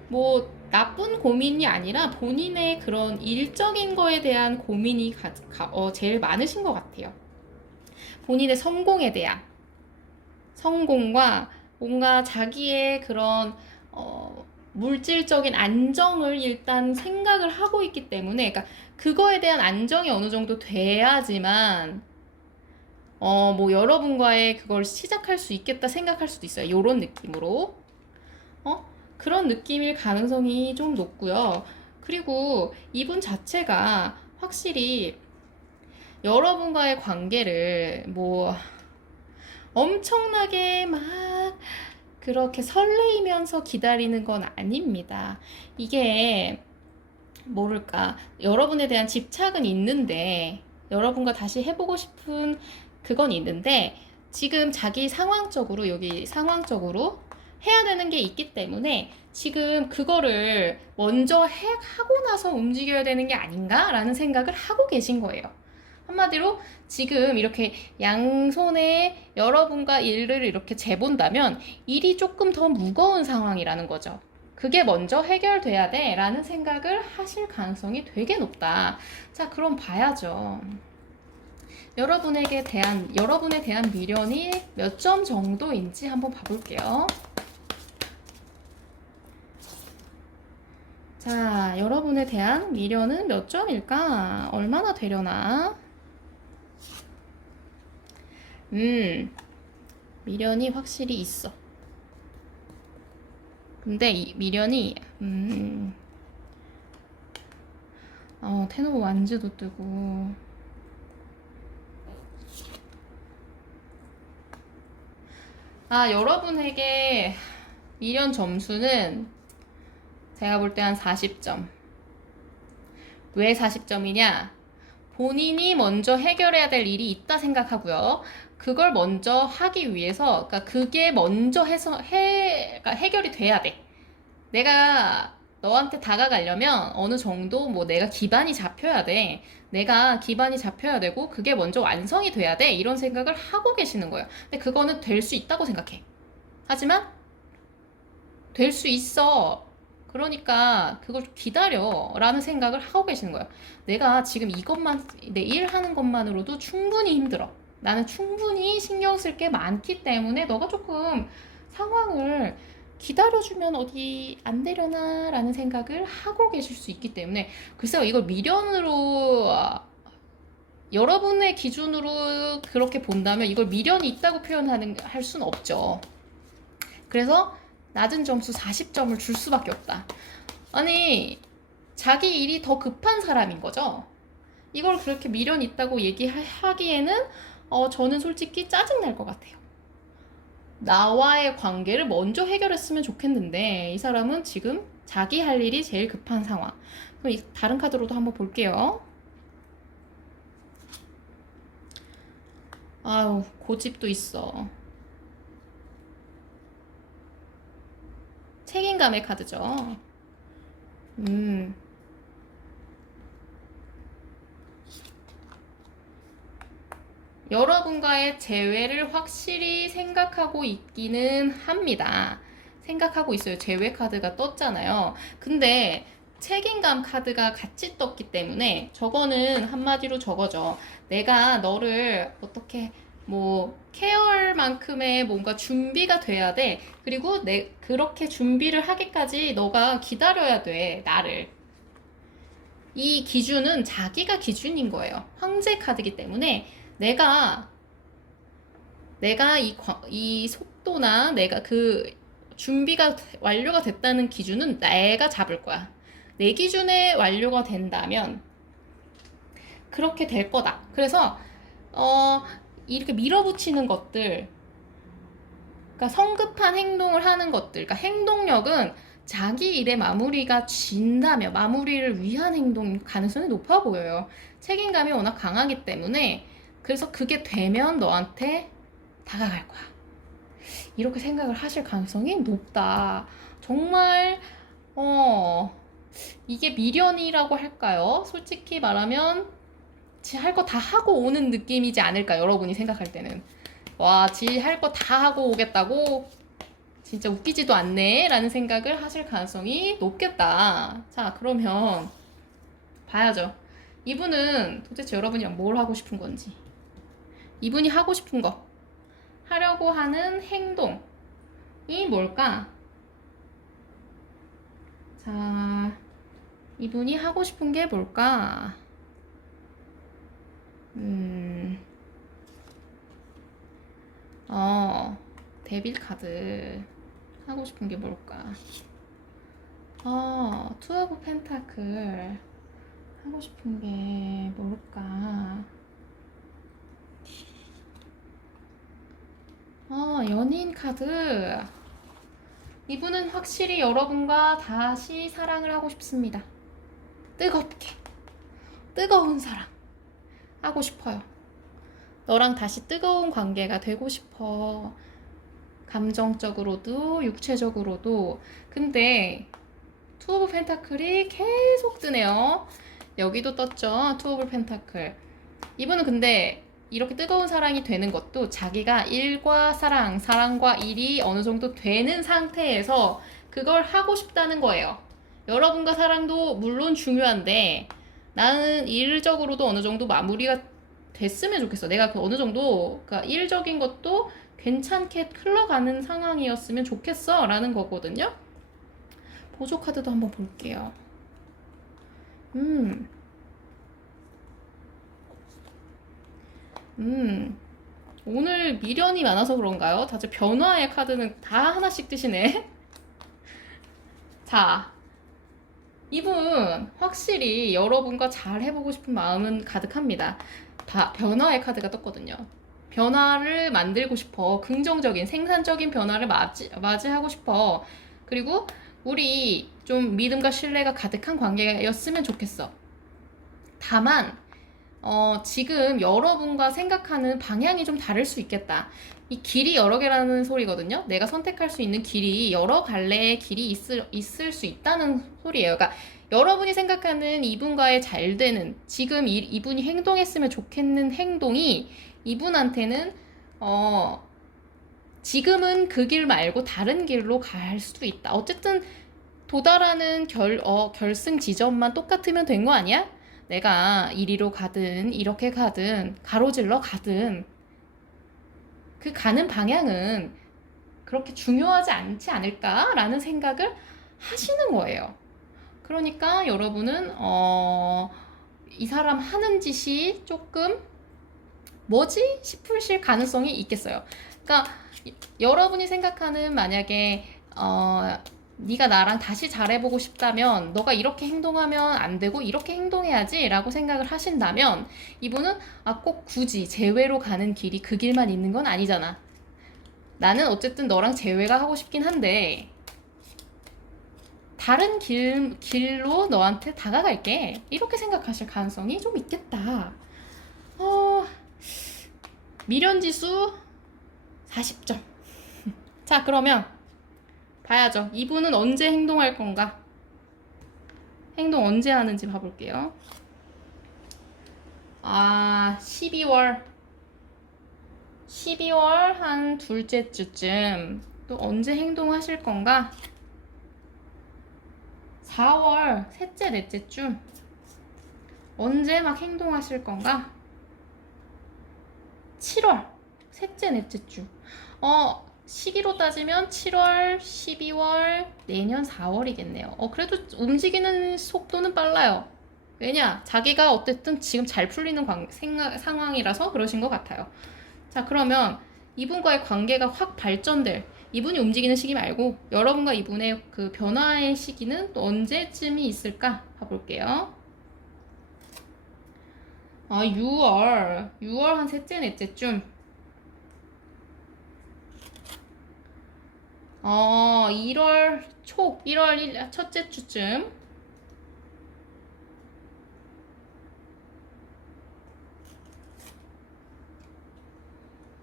뭐 나쁜 고민이 아니라 본인의 그런 일적인 거에 대한 고민이 제일 많으신 것 같아요. 본인의 성공에 대한 성공과 뭔가 자기의 그런 물질적인 안정을 일단 생각을 하고 있기 때문에, 그러니까 그거에 대한 안정이 어느 정도 돼야지만 뭐 여러분과의 그걸 시작할 수 있겠다 생각할 수도 있어요. 요런 느낌으로. 그런 느낌일 가능성이 좀 높고요. 그리고 이분 자체가 확실히 여러분과의 관계를 뭐 엄청나게 막 그렇게 설레이면서 기다리는 건 아닙니다. 이게 모를까, 여러분에 대한 집착은 있는데, 여러분과 다시 해보고 싶은 그건 있는데, 지금 자기 상황적으로, 여기 상황적으로 해야 되는 게 있기 때문에 지금 그거를 먼저 하고 나서 움직여야 되는 게 아닌가라는 생각을 하고 계신 거예요. 한마디로 지금 이렇게 양손에 여러분과 일을 이렇게 재본다면 일이 조금 더 무거운 상황이라는 거죠. 그게 먼저 해결돼야 돼 라는 생각을 하실 가능성이 되게 높다. 자, 그럼 봐야죠. 여러분에 대한 미련이 몇 점 정도인지 한번 봐볼게요. 자, 여러분에 대한 미련은 몇 점일까? 얼마나 되려나? 미련이 확실히 있어. 근데 이 미련이, 테노브 완즈도 뜨고. 여러분에게 미련 점수는 제가 볼 때 한 40점. 왜 40점이냐? 본인이 먼저 해결해야 될 일이 있다 생각하고요. 그걸 먼저 하기 위해서, 그러니까 그게 먼저 그러니까 해결이 돼야 돼. 내가 너한테 다가가려면 어느 정도 뭐 내가 기반이 잡혀야 돼. 내가 기반이 잡혀야 되고 그게 먼저 완성이 돼야 돼. 이런 생각을 하고 계시는 거예요. 근데 그거는 될 수 있다고 생각해. 하지만 될 수 있어. 그러니까 그걸 기다려 라는 생각을 하고 계시는 거예요. 내가 지금 이것만, 내 일하는 것만으로도 충분히 힘들어. 나는 충분히 신경 쓸 게 많기 때문에 너가 조금 상황을 기다려주면 어디 안 되려나 라는 생각을 하고 계실 수 있기 때문에, 글쎄요, 이걸 미련으로 여러분의 기준으로 그렇게 본다면 이걸 미련이 있다고 할 수는 없죠. 그래서 낮은 점수 40점을 줄 수밖에 없다. 아니, 자기 일이 더 급한 사람인 거죠. 이걸 그렇게 미련 있다고 얘기하기에는 저는 솔직히 짜증날 것 같아요. 나와의 관계를 먼저 해결했으면 좋겠는데 이 사람은 지금 자기 할 일이 제일 급한 상황. 그럼 다른 카드로도 한번 볼게요. 아유, 고집도 있어. 책임감의 카드죠. 여러분과의 재회를 확실히 생각하고 있기는 합니다. 생각하고 있어요. 재회 카드가 떴잖아요. 근데 책임감 카드가 같이 떴기 때문에 저거는 한마디로 저거죠. 내가 너를 어떻게 뭐 케어할 만큼의 뭔가 준비가 돼야 돼. 그리고 그렇게 준비를 하기까지 너가 기다려야 돼. 나를. 이 기준은 자기가 기준인 거예요. 황제 카드이기 때문에 내가 이 속도나 내가 그 준비가 완료가 됐다는 기준은 내가 잡을 거야. 내 기준에 완료가 된다면 그렇게 될 거다. 그래서 이렇게 밀어붙이는 것들, 그러니까 성급한 행동을 하는 것들, 그러니까 행동력은 자기 일의 마무리가 진다면 마무리를 위한 행동 가능성이 높아 보여요. 책임감이 워낙 강하기 때문에. 그래서 그게 되면 너한테 다가갈 거야. 이렇게 생각을 하실 가능성이 높다. 정말 이게 미련이라고 할까요? 솔직히 말하면 지 할 거 다 하고 오는 느낌이지 않을까, 여러분이 생각할 때는. 와, 지 할 거 다 하고 오겠다고? 진짜 웃기지도 않네 라는 생각을 하실 가능성이 높겠다. 자, 그러면 봐야죠. 이분은 도대체 여러분이 뭘 하고 싶은 건지, 이분이 하고 싶은 거, 하려고 하는 행동이 뭘까? 자, 이분이 하고 싶은 게 뭘까? 데빌 카드. 하고 싶은 게 뭘까? 투 오브 펜타클. 하고 싶은 게 뭘까? 연인 카드. 이분은 확실히 여러분과 다시 사랑을 하고 싶습니다. 뜨겁게. 뜨거운 사랑. 하고 싶어요. 너랑 다시 뜨거운 관계가 되고 싶어. 감정적으로도 육체적으로도. 근데 투 오브 펜타클이 계속 뜨네요. 여기도 떴죠. 투 오브 펜타클. 이분은 근데 이렇게 뜨거운 사랑이 되는 것도 자기가 일과 사랑과 일이 어느 정도 되는 상태에서 그걸 하고 싶다는 거예요. 여러분과 사랑도 물론 중요한데 나는 일적으로도 어느 정도 마무리가 됐으면 좋겠어. 내가 그 어느 정도, 그러니까 일적인 것도 괜찮게 흘러가는 상황이었으면 좋겠어 라는 거거든요. 보조 카드도 한번 볼게요. 오늘 미련이 많아서 그런가요? 다들 변화의 카드는 다 하나씩 뜨시네. 자, 이분 확실히 여러분과 잘 해보고 싶은 마음은 가득합니다. 다 변화의 카드가 떴거든요. 변화를 만들고 싶어. 긍정적인, 생산적인 변화를 맞이하고 싶어. 그리고 우리 좀 믿음과 신뢰가 가득한 관계였으면 좋겠어. 다만, 지금 여러분과 생각하는 방향이 좀 다를 수 있겠다. 이 길이 여러 개라는 소리거든요. 내가 선택할 수 있는 길이 여러 갈래의 길이 있을 수 있다는 소리예요. 그러니까 여러분이 생각하는 이분과의 잘 되는, 지금 이분이 행동했으면 좋겠는 행동이 이분한테는, 지금은 그 길 말고 다른 길로 갈 수도 있다. 어쨌든 도달하는 결승 지점만 똑같으면 된 거 아니야? 내가 이리로 가든 이렇게 가든 가로질러 가든 그 가는 방향은 그렇게 중요하지 않지 않을까라는 생각을 하시는 거예요. 그러니까 여러분은 이 사람 하는 짓이 조금 뭐지 싶으실 가능성이 있겠어요. 그러니까 여러분이 생각하는 만약에 네가 나랑 다시 잘해보고 싶다면 너가 이렇게 행동하면 안 되고 이렇게 행동해야지 라고 생각을 하신다면 이분은 꼭 굳이 재회로 가는 길이 그 길만 있는 건 아니잖아. 나는 어쨌든 너랑 재회가 하고 싶긴 한데 다른 길로 너한테 다가갈게. 이렇게 생각하실 가능성이 좀 있겠다. 미련지수 40점. 자, 그러면 봐야죠. 이분은 언제 행동할 건가? 행동 언제 하는지 봐볼게요. 12월 한 둘째 주쯤 또 언제 행동하실 건가? 4월 셋째 넷째쯤 언제 막 행동하실 건가? 7월 셋째 넷째쯤 시기로 따지면 7월, 12월, 내년 4월이겠네요. 그래도 움직이는 속도는 빨라요. 왜냐? 자기가 어쨌든 지금 잘 풀리는 상황이라서 그러신 것 같아요. 자, 그러면 이분과의 관계가 확 발전될, 이분이 움직이는 시기 말고 여러분과 이분의 그 변화의 시기는 또 언제쯤이 있을까? 봐볼게요. 6월 한 셋째 넷째쯤 1월 초, 1월 첫째 주쯤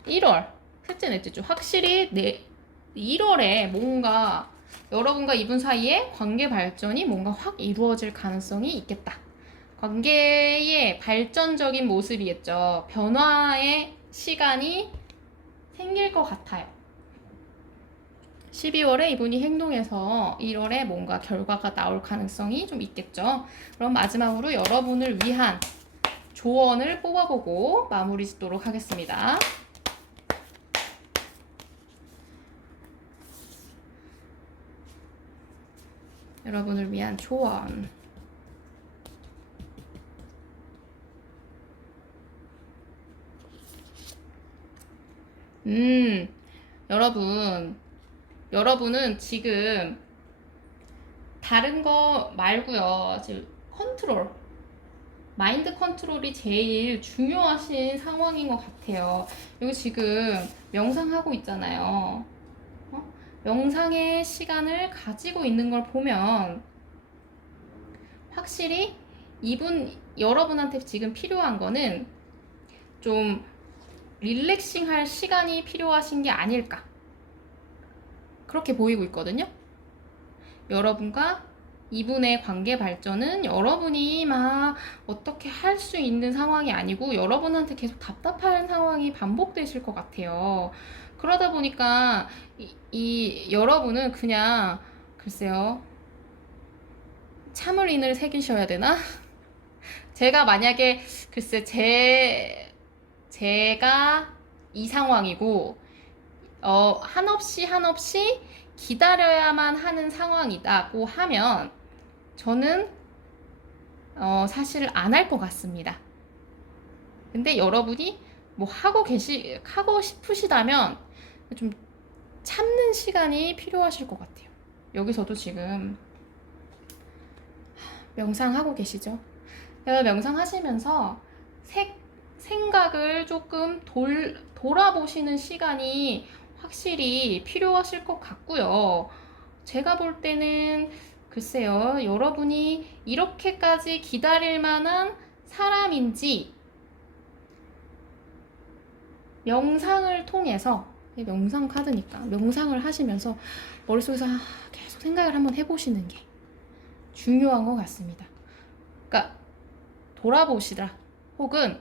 1월 셋째 넷째 주 확실히 1월에 뭔가 여러분과 이분 사이에 관계 발전이 뭔가 확 이루어질 가능성이 있겠다. 관계의 발전적인 모습이겠죠. 변화의 시간이 생길 것 같아요. 12월에 이분이 행동해서 1월에 뭔가 결과가 나올 가능성이 좀 있겠죠. 그럼 마지막으로 여러분을 위한 조언을 뽑아보고 마무리 짓도록 하겠습니다. 여러분을 위한 조언. 여러분은 지금 다른 거 말고요. 지금 마인드 컨트롤이 제일 중요하신 상황인 것 같아요. 여기 지금 명상하고 있잖아요. 명상의 시간을 가지고 있는 걸 보면 확실히 여러분한테 지금 필요한 거는 좀 릴렉싱 할 시간이 필요하신 게 아닐까. 그렇게 보이고 있거든요. 여러분과 이분의 관계 발전은 여러분이 막 어떻게 할 수 있는 상황이 아니고 여러분한테 계속 답답한 상황이 반복되실 것 같아요. 그러다 보니까 여러분은 그냥 글쎄요. 참을인을 새기셔야 되나? 제가 만약에 글쎄 제가 이 상황이고 한없이 기다려야만 하는 상황이다고 하면 저는 사실 안 할 것 같습니다. 근데 여러분이 뭐 하고 싶으시다면 좀 참는 시간이 필요하실 것 같아요. 여기서도 지금 명상하고 계시죠? 명상하시면서 생각을 조금 돌아보시는 시간이 확실히 필요하실 것 같고요. 제가 볼 때는 글쎄요, 여러분이 이렇게까지 기다릴 만한 사람인지 명상을 통해서, 명상 카드니까 명상을 하시면서 머릿속에서 계속 생각을 한번 해보시는 게 중요한 것 같습니다. 그러니까 돌아보시라, 혹은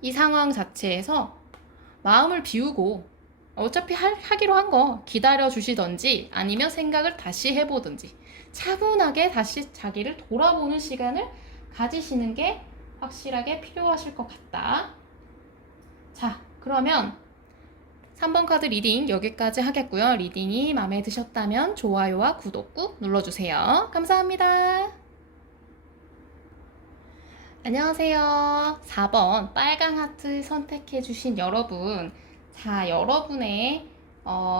이 상황 자체에서 마음을 비우고 어차피 하기로 한 거 기다려 주시던지 아니면 생각을 다시 해보든지 차분하게 다시 자기를 돌아보는 시간을 가지시는 게 확실하게 필요하실 것 같다. 자, 그러면 3번 카드 리딩 여기까지 하겠고요. 리딩이 마음에 드셨다면 좋아요와 구독 꾹 눌러주세요. 감사합니다. 안녕하세요. 4번 빨강 하트 선택해주신 여러분. 자, 여러분의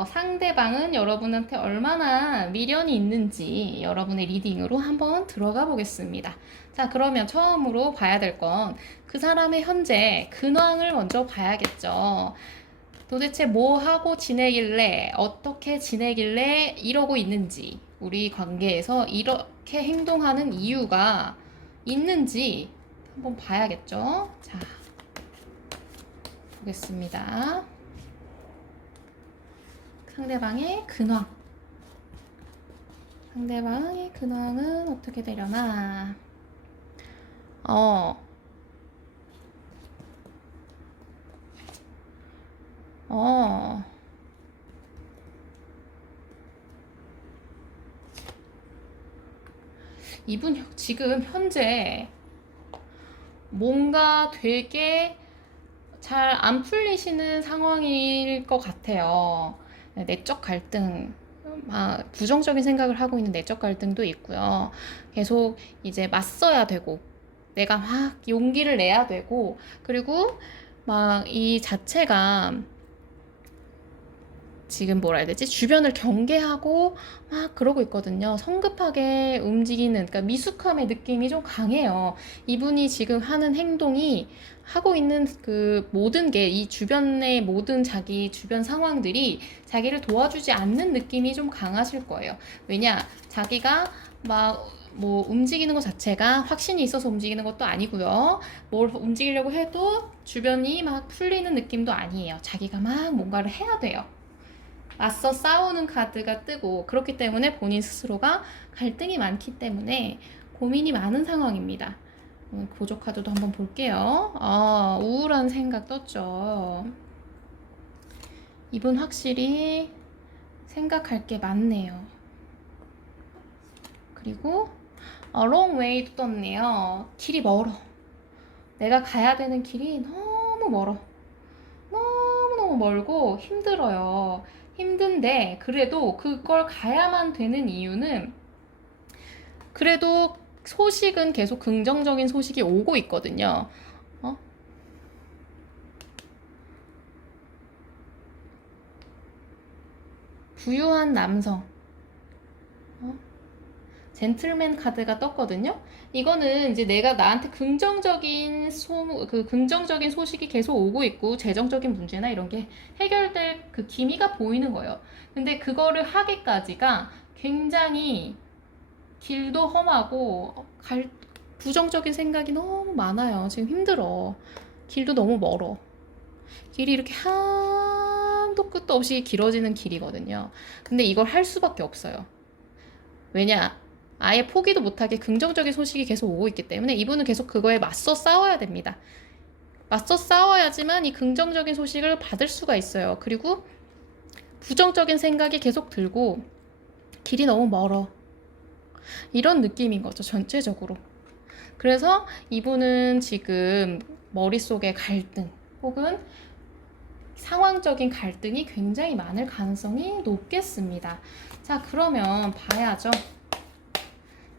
상대방은 여러분한테 얼마나 미련이 있는지 여러분의 리딩으로 한번 들어가 보겠습니다. 자, 그러면 처음으로 봐야 될 건 그 사람의 현재 근황을 먼저 봐야겠죠. 도대체 뭐 하고 지내길래, 어떻게 지내길래 이러고 있는지, 우리 관계에서 이렇게 행동하는 이유가 있는지 한번 봐야겠죠. 자, 보겠습니다. 상대방의 근황. 상대방의 근황은 어떻게 되려나? 이분 지금 현재 뭔가 되게 잘 안 풀리시는 상황일 것 같아요. 내적 갈등, 부정적인 생각을 하고 있는 내적 갈등도 있고요. 계속 이제 맞서야 되고, 내가 막 용기를 내야 되고, 그리고 막 이 자체가 지금 뭐라 해야 되지? 주변을 경계하고 막 그러고 있거든요. 성급하게 움직이는, 그러니까 미숙함의 느낌이 좀 강해요. 이분이 지금 하는 행동이, 하고 있는 그 모든 게, 이 주변의 모든 자기 주변 상황들이 자기를 도와주지 않는 느낌이 좀 강하실 거예요. 왜냐? 자기가 막 뭐 움직이는 것 자체가 확신이 있어서 움직이는 것도 아니고요. 뭘 움직이려고 해도 주변이 막 풀리는 느낌도 아니에요. 자기가 막 뭔가를 해야 돼요. 맞서 싸우는 카드가 뜨고, 그렇기 때문에 본인 스스로가 갈등이 많기 때문에 고민이 많은 상황입니다. 보조 카드도 한번 볼게요. 우울한 생각 떴죠. 이분 확실히 생각할 게 많네요. 그리고 long way도 떴네요. 길이 멀어. 내가 가야 되는 길이 너무 멀어. 너무너무 멀고 힘들어요. 힘든데 그래도 그걸 가야만 되는 이유는, 그래도 소식은 계속 긍정적인 소식이 오고 있거든요. 부유한 남성. 젠틀맨 카드가 떴거든요. 이거는 이제 내가 나한테 긍정적인 긍정적인 소식이 계속 오고 있고, 재정적인 문제나 이런 게 해결될 그 기미가 보이는 거예요. 근데 그거를 하기까지가 굉장히 길도 험하고, 부정적인 생각이 너무 많아요. 지금 힘들어. 길도 너무 멀어. 길이 이렇게 한도 끝도 없이 길어지는 길이거든요. 근데 이걸 할 수밖에 없어요. 왜냐? 아예 포기도 못하게 긍정적인 소식이 계속 오고 있기 때문에 이분은 계속 그거에 맞서 싸워야 됩니다. 맞서 싸워야지만 이 긍정적인 소식을 받을 수가 있어요. 그리고 부정적인 생각이 계속 들고, 길이 너무 멀어. 이런 느낌인 거죠, 전체적으로. 그래서 이분은 지금 머릿속에 갈등, 혹은 상황적인 갈등이 굉장히 많을 가능성이 높겠습니다. 자, 그러면 봐야죠.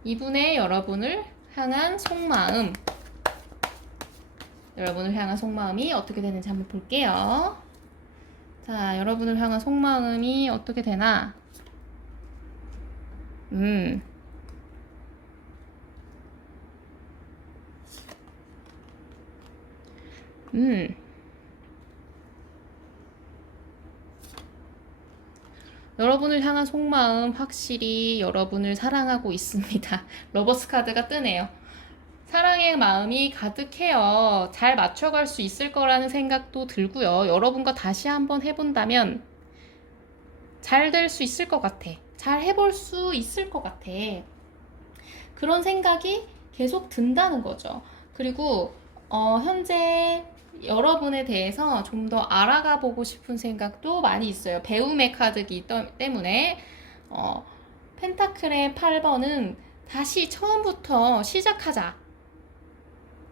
이분의 여러분을 향한 속마음, 여러분을 향한 속마음이 어떻게 되는지 한번 볼게요. 자, 여러분을 향한 속마음이 어떻게 되나? 음. 여러분을 향한 속마음 확실히 여러분을 사랑하고 있습니다. 러버스 카드가 뜨네요. 사랑의 마음이 가득해요. 잘 맞춰갈 수 있을 거라는 생각도 들고요. 여러분과 다시 한번 해본다면 잘 될 수 있을 것 같아. 잘 해볼 수 있을 것 같아. 그런 생각이 계속 든다는 거죠. 그리고 현재 여러분에 대해서 좀 더 알아가 보고 싶은 생각도 많이 있어요. 배움의 카드이기 때문에 펜타클의 8번은 다시 처음부터 시작하자.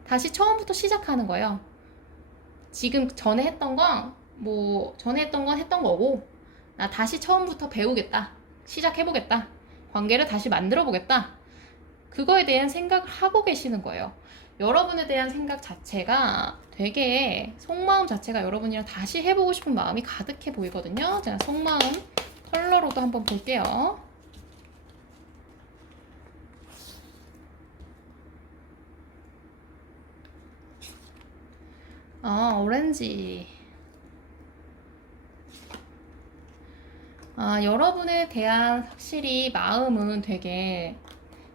다시 처음부터 시작하는 거예요. 지금 전에 했던 건 했던 거고 나 다시 처음부터 배우겠다. 시작해보겠다. 관계를 다시 만들어보겠다. 그거에 대한 생각을 하고 계시는 거예요. 여러분에 대한 생각 자체가 되게 속마음 자체가 여러분이랑 다시 해보고 싶은 마음이 가득해 보이거든요. 제가 속마음 컬러로도 한번 볼게요. 오렌지. 여러분에 대한 확실히 마음은 되게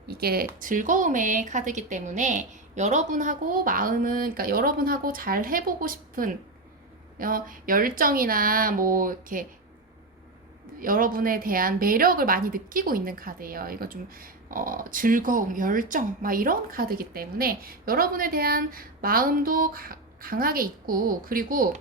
이게 즐거움의 카드이기 때문에 여러분하고 그러니까 여러분하고 잘 해보고 싶은 열정이나 뭐 이렇게 여러분에 대한 매력을 많이 느끼고 있는 카드예요. 이거 좀 즐거움, 열정 막 이런 카드이기 때문에 여러분에 대한 마음도 강하게 있고, 그리고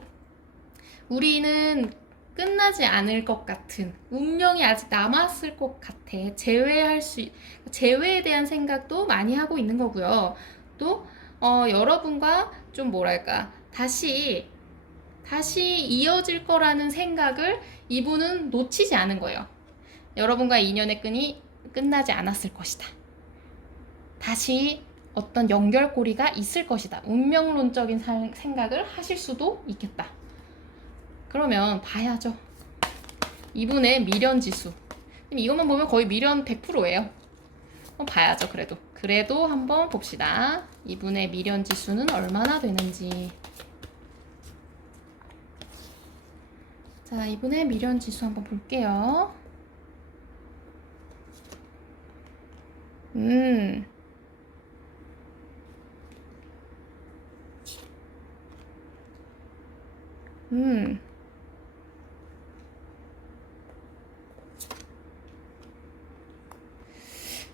우리는 끝나지 않을 것 같은 운명이 아직 남았을 것 같아. 재회에 대한 생각도 많이 하고 있는 거고요. 또 여러분과 좀 뭐랄까 다시 이어질 거라는 생각을 이분은 놓치지 않은 거예요. 여러분과의 인연의 끈이 끝나지 않았을 것이다. 다시 어떤 연결고리가 있을 것이다. 운명론적인 생각을 하실 수도 있겠다. 그러면 봐야죠. 이분의 미련지수. 이것만 보면 거의 미련 100%예요. 봐야죠. 그래도 한번 봅시다. 이분의 미련지수는 얼마나 되는지. 자, 이분의 미련지수 한번 볼게요.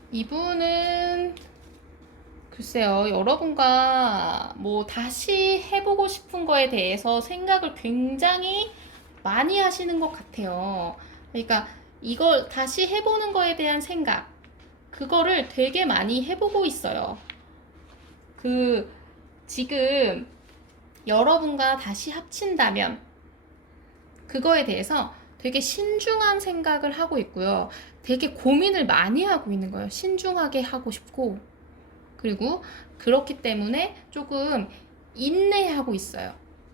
이분은 글쎄요, 여러분과 뭐 다시 해보고 싶은 거에 대해서 생각을 굉장히 많이 하시는 것 같아요. 그러니까 이걸 다시 해보는 거에 대한 생각, 그거를 되게 많이 해보고 있어요. 지금 여러분과 다시 합친다면 그거에 대해서 되게 신중한 생각을 하고 있고요. 되게 고민을 많이 하고 있는 거예요. 신중하게 하고 싶고, 그리고 그렇기 때문에 조금 인내하고 있어요.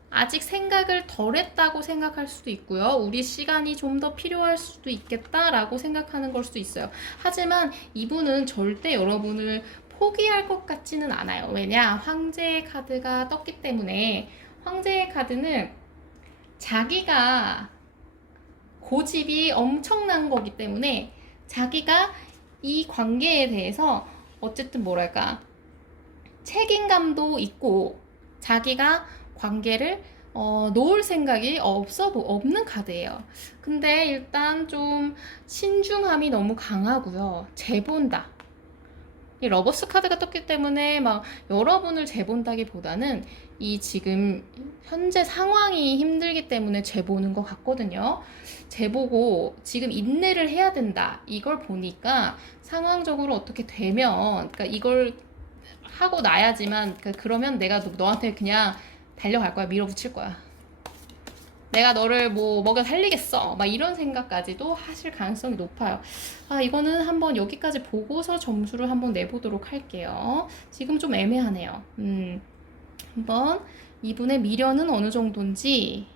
아직 생각을 덜 했다고 생각할 수도 있고요. 우리 시간이 좀 더 필요할 수도 있겠다라고 생각하는 걸 수도 있어요. 하지만 이분은 절대 여러분을 포기할 것 같지는 않아요. 왜냐? 황제의 카드가 떴기 때문에. 황제의 카드는 자기가 고집이 엄청난 거기 때문에 자기가 이 관계에 대해서 어쨌든 뭐랄까 책임감도 있고 자기가 관계를 놓을 생각이 없는 카드예요. 근데 일단 좀 신중함이 너무 강하고요. 재본다. 이 러버스 카드가 떴기 때문에 막 여러분을 재본다기보다는 이 지금 현재 상황이 힘들기 때문에 재보는 것 같거든요. 재보고 지금 인내를 해야 된다. 이걸 보니까 상황적으로 어떻게 되면, 그러니까 이걸 하고 나야지만, 그러면 내가 너한테 그냥 달려갈 거야. 밀어붙일 거야. 내가 너를 먹여 살리겠어. 막 이런 생각까지도 하실 가능성이 높아요. 이거는 한번 여기까지 보고서 점수를 한번 내보도록 할게요. 지금 좀 애매하네요. 한번 이분의 미련은 어느 정도인지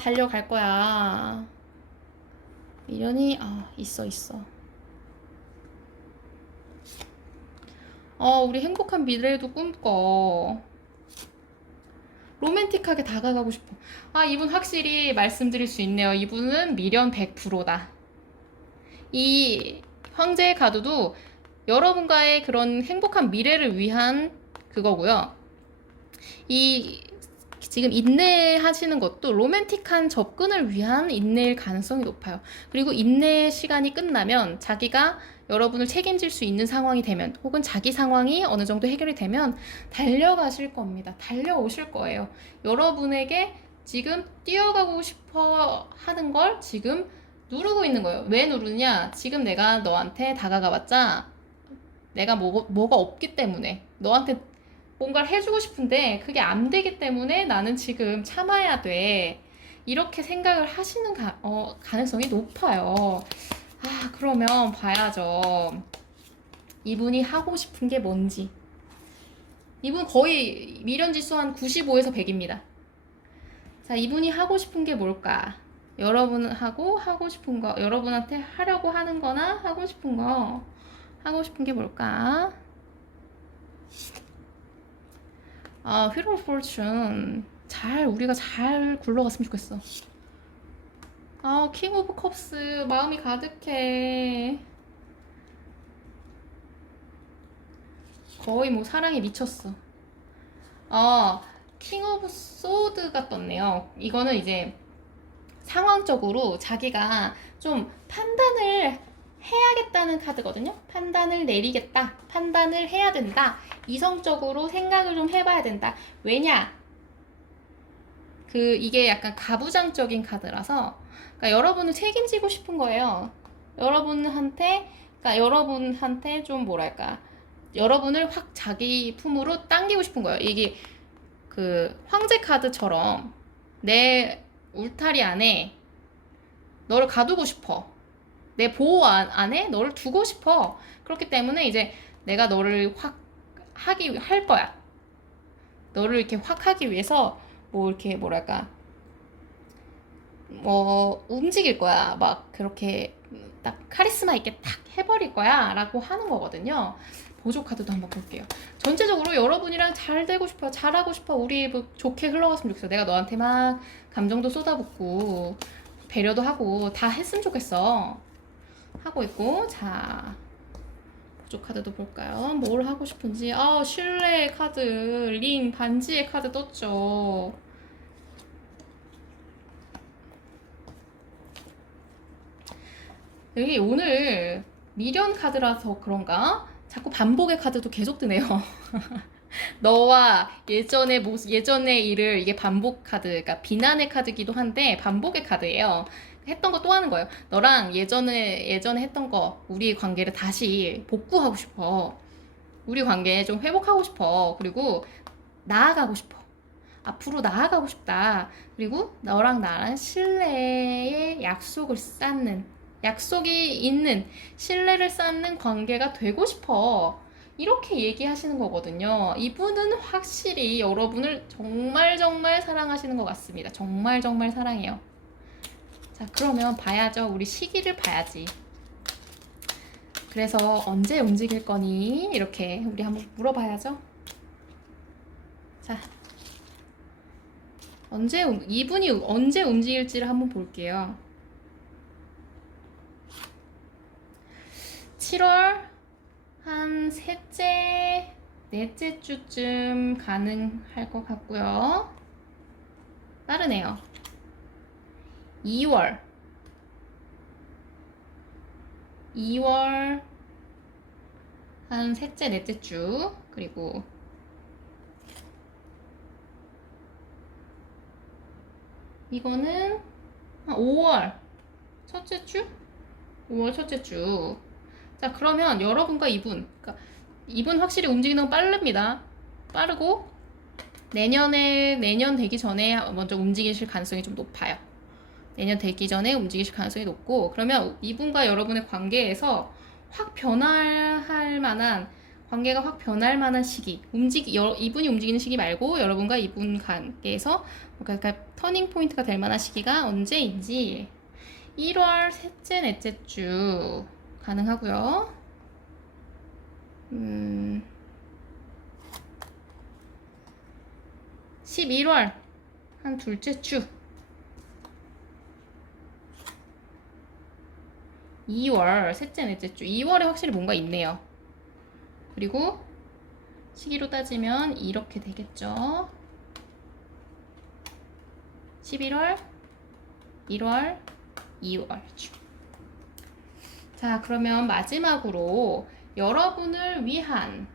달려갈 거야. 미련이 있어. 우리 행복한 미래도 꿈꿔. 로맨틱하게 다가가고 싶어. 이분 확실히 말씀드릴 수 있네요. 이분은 미련 100%다. 이 황제의 카드도 여러분과의 그런 행복한 미래를 위한 그거고요. 이 지금 인내하시는 것도 로맨틱한 접근을 위한 인내일 가능성이 높아요. 그리고 인내 시간이 끝나면 자기가 여러분을 책임질 수 있는 상황이 되면, 혹은 자기 상황이 어느 정도 해결이 되면 달려가실 겁니다. 달려오실 거예요. 여러분에게 지금 뛰어가고 싶어 하는 걸 지금 누르고 있는 거예요. 왜 누르냐? 지금 내가 너한테 다가가봤자 내가 뭐가 없기 때문에, 너한테 뭔가를 해주고 싶은데 그게 안 되기 때문에 나는 지금 참아야 돼. 이렇게 생각을 하시는 가능성이 높아요. 그러면 봐야죠. 이분이 하고 싶은 게 뭔지. 이분 거의 미련 지수 한 95에서 100입니다. 자, 이분이 하고 싶은 게 뭘까? 여러분하고 하고 싶은 거, 여러분한테 하려고 하는 거나 하고 싶은 거, 하고 싶은 게 뭘까? 휠 오브 포춘 우리가 잘 굴러갔으면 좋겠어. 킹 오브 컵스 마음이 가득해. 거의 뭐 사랑에 미쳤어. 킹 오브 소드가 떴네요. 이거는 이제 상황적으로 자기가 좀 판단을 해야겠다는 카드거든요. 판단을 내리겠다. 판단을 해야 된다. 이성적으로 생각을 좀 해봐야 된다. 왜냐? 이게 약간 가부장적인 카드라서, 그러니까 여러분을 책임지고 싶은 거예요. 여러분한테 좀 뭐랄까, 여러분을 확 자기 품으로 당기고 싶은 거예요. 이게 황제 카드처럼 내 울타리 안에 너를 가두고 싶어. 내 보호 안에 너를 두고 싶어. 그렇기 때문에 이제 내가 너를 확 할 거야. 너를 이렇게 확 하기 위해서 이렇게 뭐랄까, 움직일 거야. 막 그렇게 딱 카리스마 있게 딱 해버릴 거야 라고 하는 거거든요. 보조 카드도 한번 볼게요. 전체적으로 여러분이랑 잘 되고 싶어, 잘하고 싶어, 우리 뭐 좋게 흘러갔으면 좋겠어. 내가 너한테 막 감정도 쏟아붓고 배려도 하고 다 했으면 좋겠어 하고 있고. 자, 보조 카드도 볼까요? 뭘 하고 싶은지. 신뢰의 카드, 링, 반지의 카드 떴죠. 여기 오늘 미련 카드라서 그런가? 자꾸 반복의 카드도 계속 뜨네요. 너와 예전의 일을, 이게 반복 카드, 그러니까 비난의 카드기도 한데 반복의 카드예요. 했던 거 또 하는 거예요. 너랑 예전에 했던 거, 우리 관계를 다시 복구하고 싶어. 우리 관계 좀 회복하고 싶어. 그리고 나아가고 싶어. 앞으로 나아가고 싶다. 그리고 너랑 나랑 신뢰의 약속이 있는, 신뢰를 쌓는 관계가 되고 싶어. 이렇게 얘기하시는 거거든요. 이분은 확실히 여러분을 정말 사랑하시는 것 같습니다. 정말 사랑해요. 자, 그러면 봐야죠. 우리 시기를 봐야지. 그래서 언제 움직일 거니? 이렇게 우리 한번 물어봐야죠. 자, 이분이 언제 움직일지를 한번 볼게요. 7월 한 넷째 주쯤 가능할 것 같고요. 빠르네요. 2월 한 셋째, 넷째 주, 그리고 이거는 한 5월 첫째 주? 5월 첫째 주. 자, 그러면 여러분과 그러니까 이분 확실히 움직이는 건 빠릅니다. 빠르고 내년 되기 전에 먼저 움직이실 가능성이 좀 높아요. 내년 되기 전에 움직이실 가능성이 높고, 그러면 이분과 여러분의 관계에서 확 변화할 만한 관계가 확 변할 만한 시기, 이분이 움직이는 시기 말고 여러분과 이분 관계에서 그러니까 터닝 포인트가 될 만한 시기가 언제인지 1월 셋째, 넷째 주 가능하고요. 11월 한 둘째 주, 2월 셋째, 넷째 주, 2월에 확실히 뭔가 있네요. 그리고 시기로 따지면 이렇게 되겠죠. 11월, 1월, 2월 주. 자, 그러면 마지막으로 여러분을 위한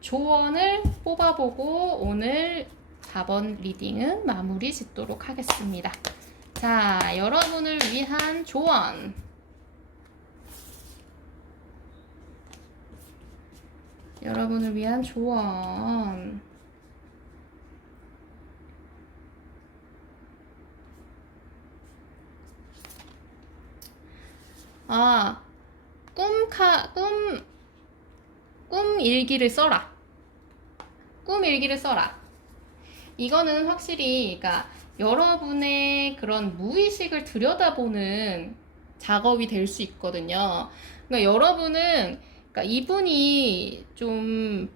조언을 뽑아보고 오늘 4번 리딩은 마무리 짓도록 하겠습니다. 자, 여러분을 위한 조언. 여러분을 위한 조언. 꿈 일기를 써라. 꿈 일기를 써라. 이거는 확실히, 그러니까 여러분의 그런 무의식을 들여다보는 작업이 될 수 있거든요. 그러니까 여러분은, 그러니까 이분이 좀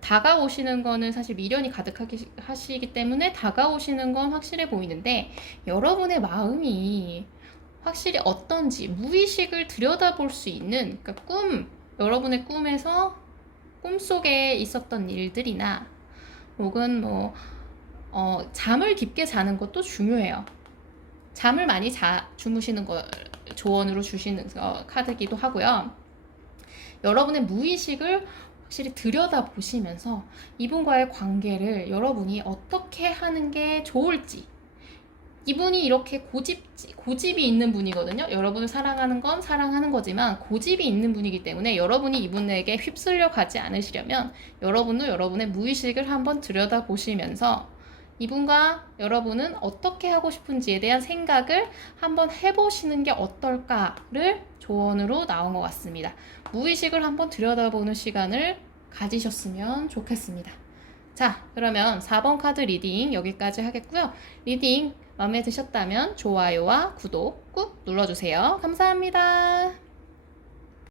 다가오시는 거는 사실 미련이 가득하게 하시기 때문에 다가오시는 건 확실해 보이는데 여러분의 마음이 확실히 어떤지 무의식을 들여다볼 수 있는, 그러니까 여러분의 꿈에서 꿈속에 있었던 일들이나 혹은 잠을 깊게 자는 것도 중요해요. 잠을 많이 주무시는 거 조언으로 주시는 카드기도 하고요. 여러분의 무의식을 확실히 들여다보시면서 이분과의 관계를 여러분이 어떻게 하는 게 좋을지, 이분이 이렇게 고집이 있는 분이거든요. 여러분을 사랑하는 건 사랑하는 거지만 고집이 있는 분이기 때문에 여러분이 이분에게 휩쓸려 가지 않으시려면 여러분도 여러분의 무의식을 한번 들여다보시면서 이분과 여러분은 어떻게 하고 싶은지에 대한 생각을 한번 해보시는 게 어떨까를 조언으로 나온 것 같습니다. 무의식을 한번 들여다보는 시간을 가지셨으면 좋겠습니다. 자, 그러면 4번 카드 리딩 여기까지 하겠고요. 리딩 마음에 드셨다면 좋아요와 구독 꾹 눌러주세요. 감사합니다.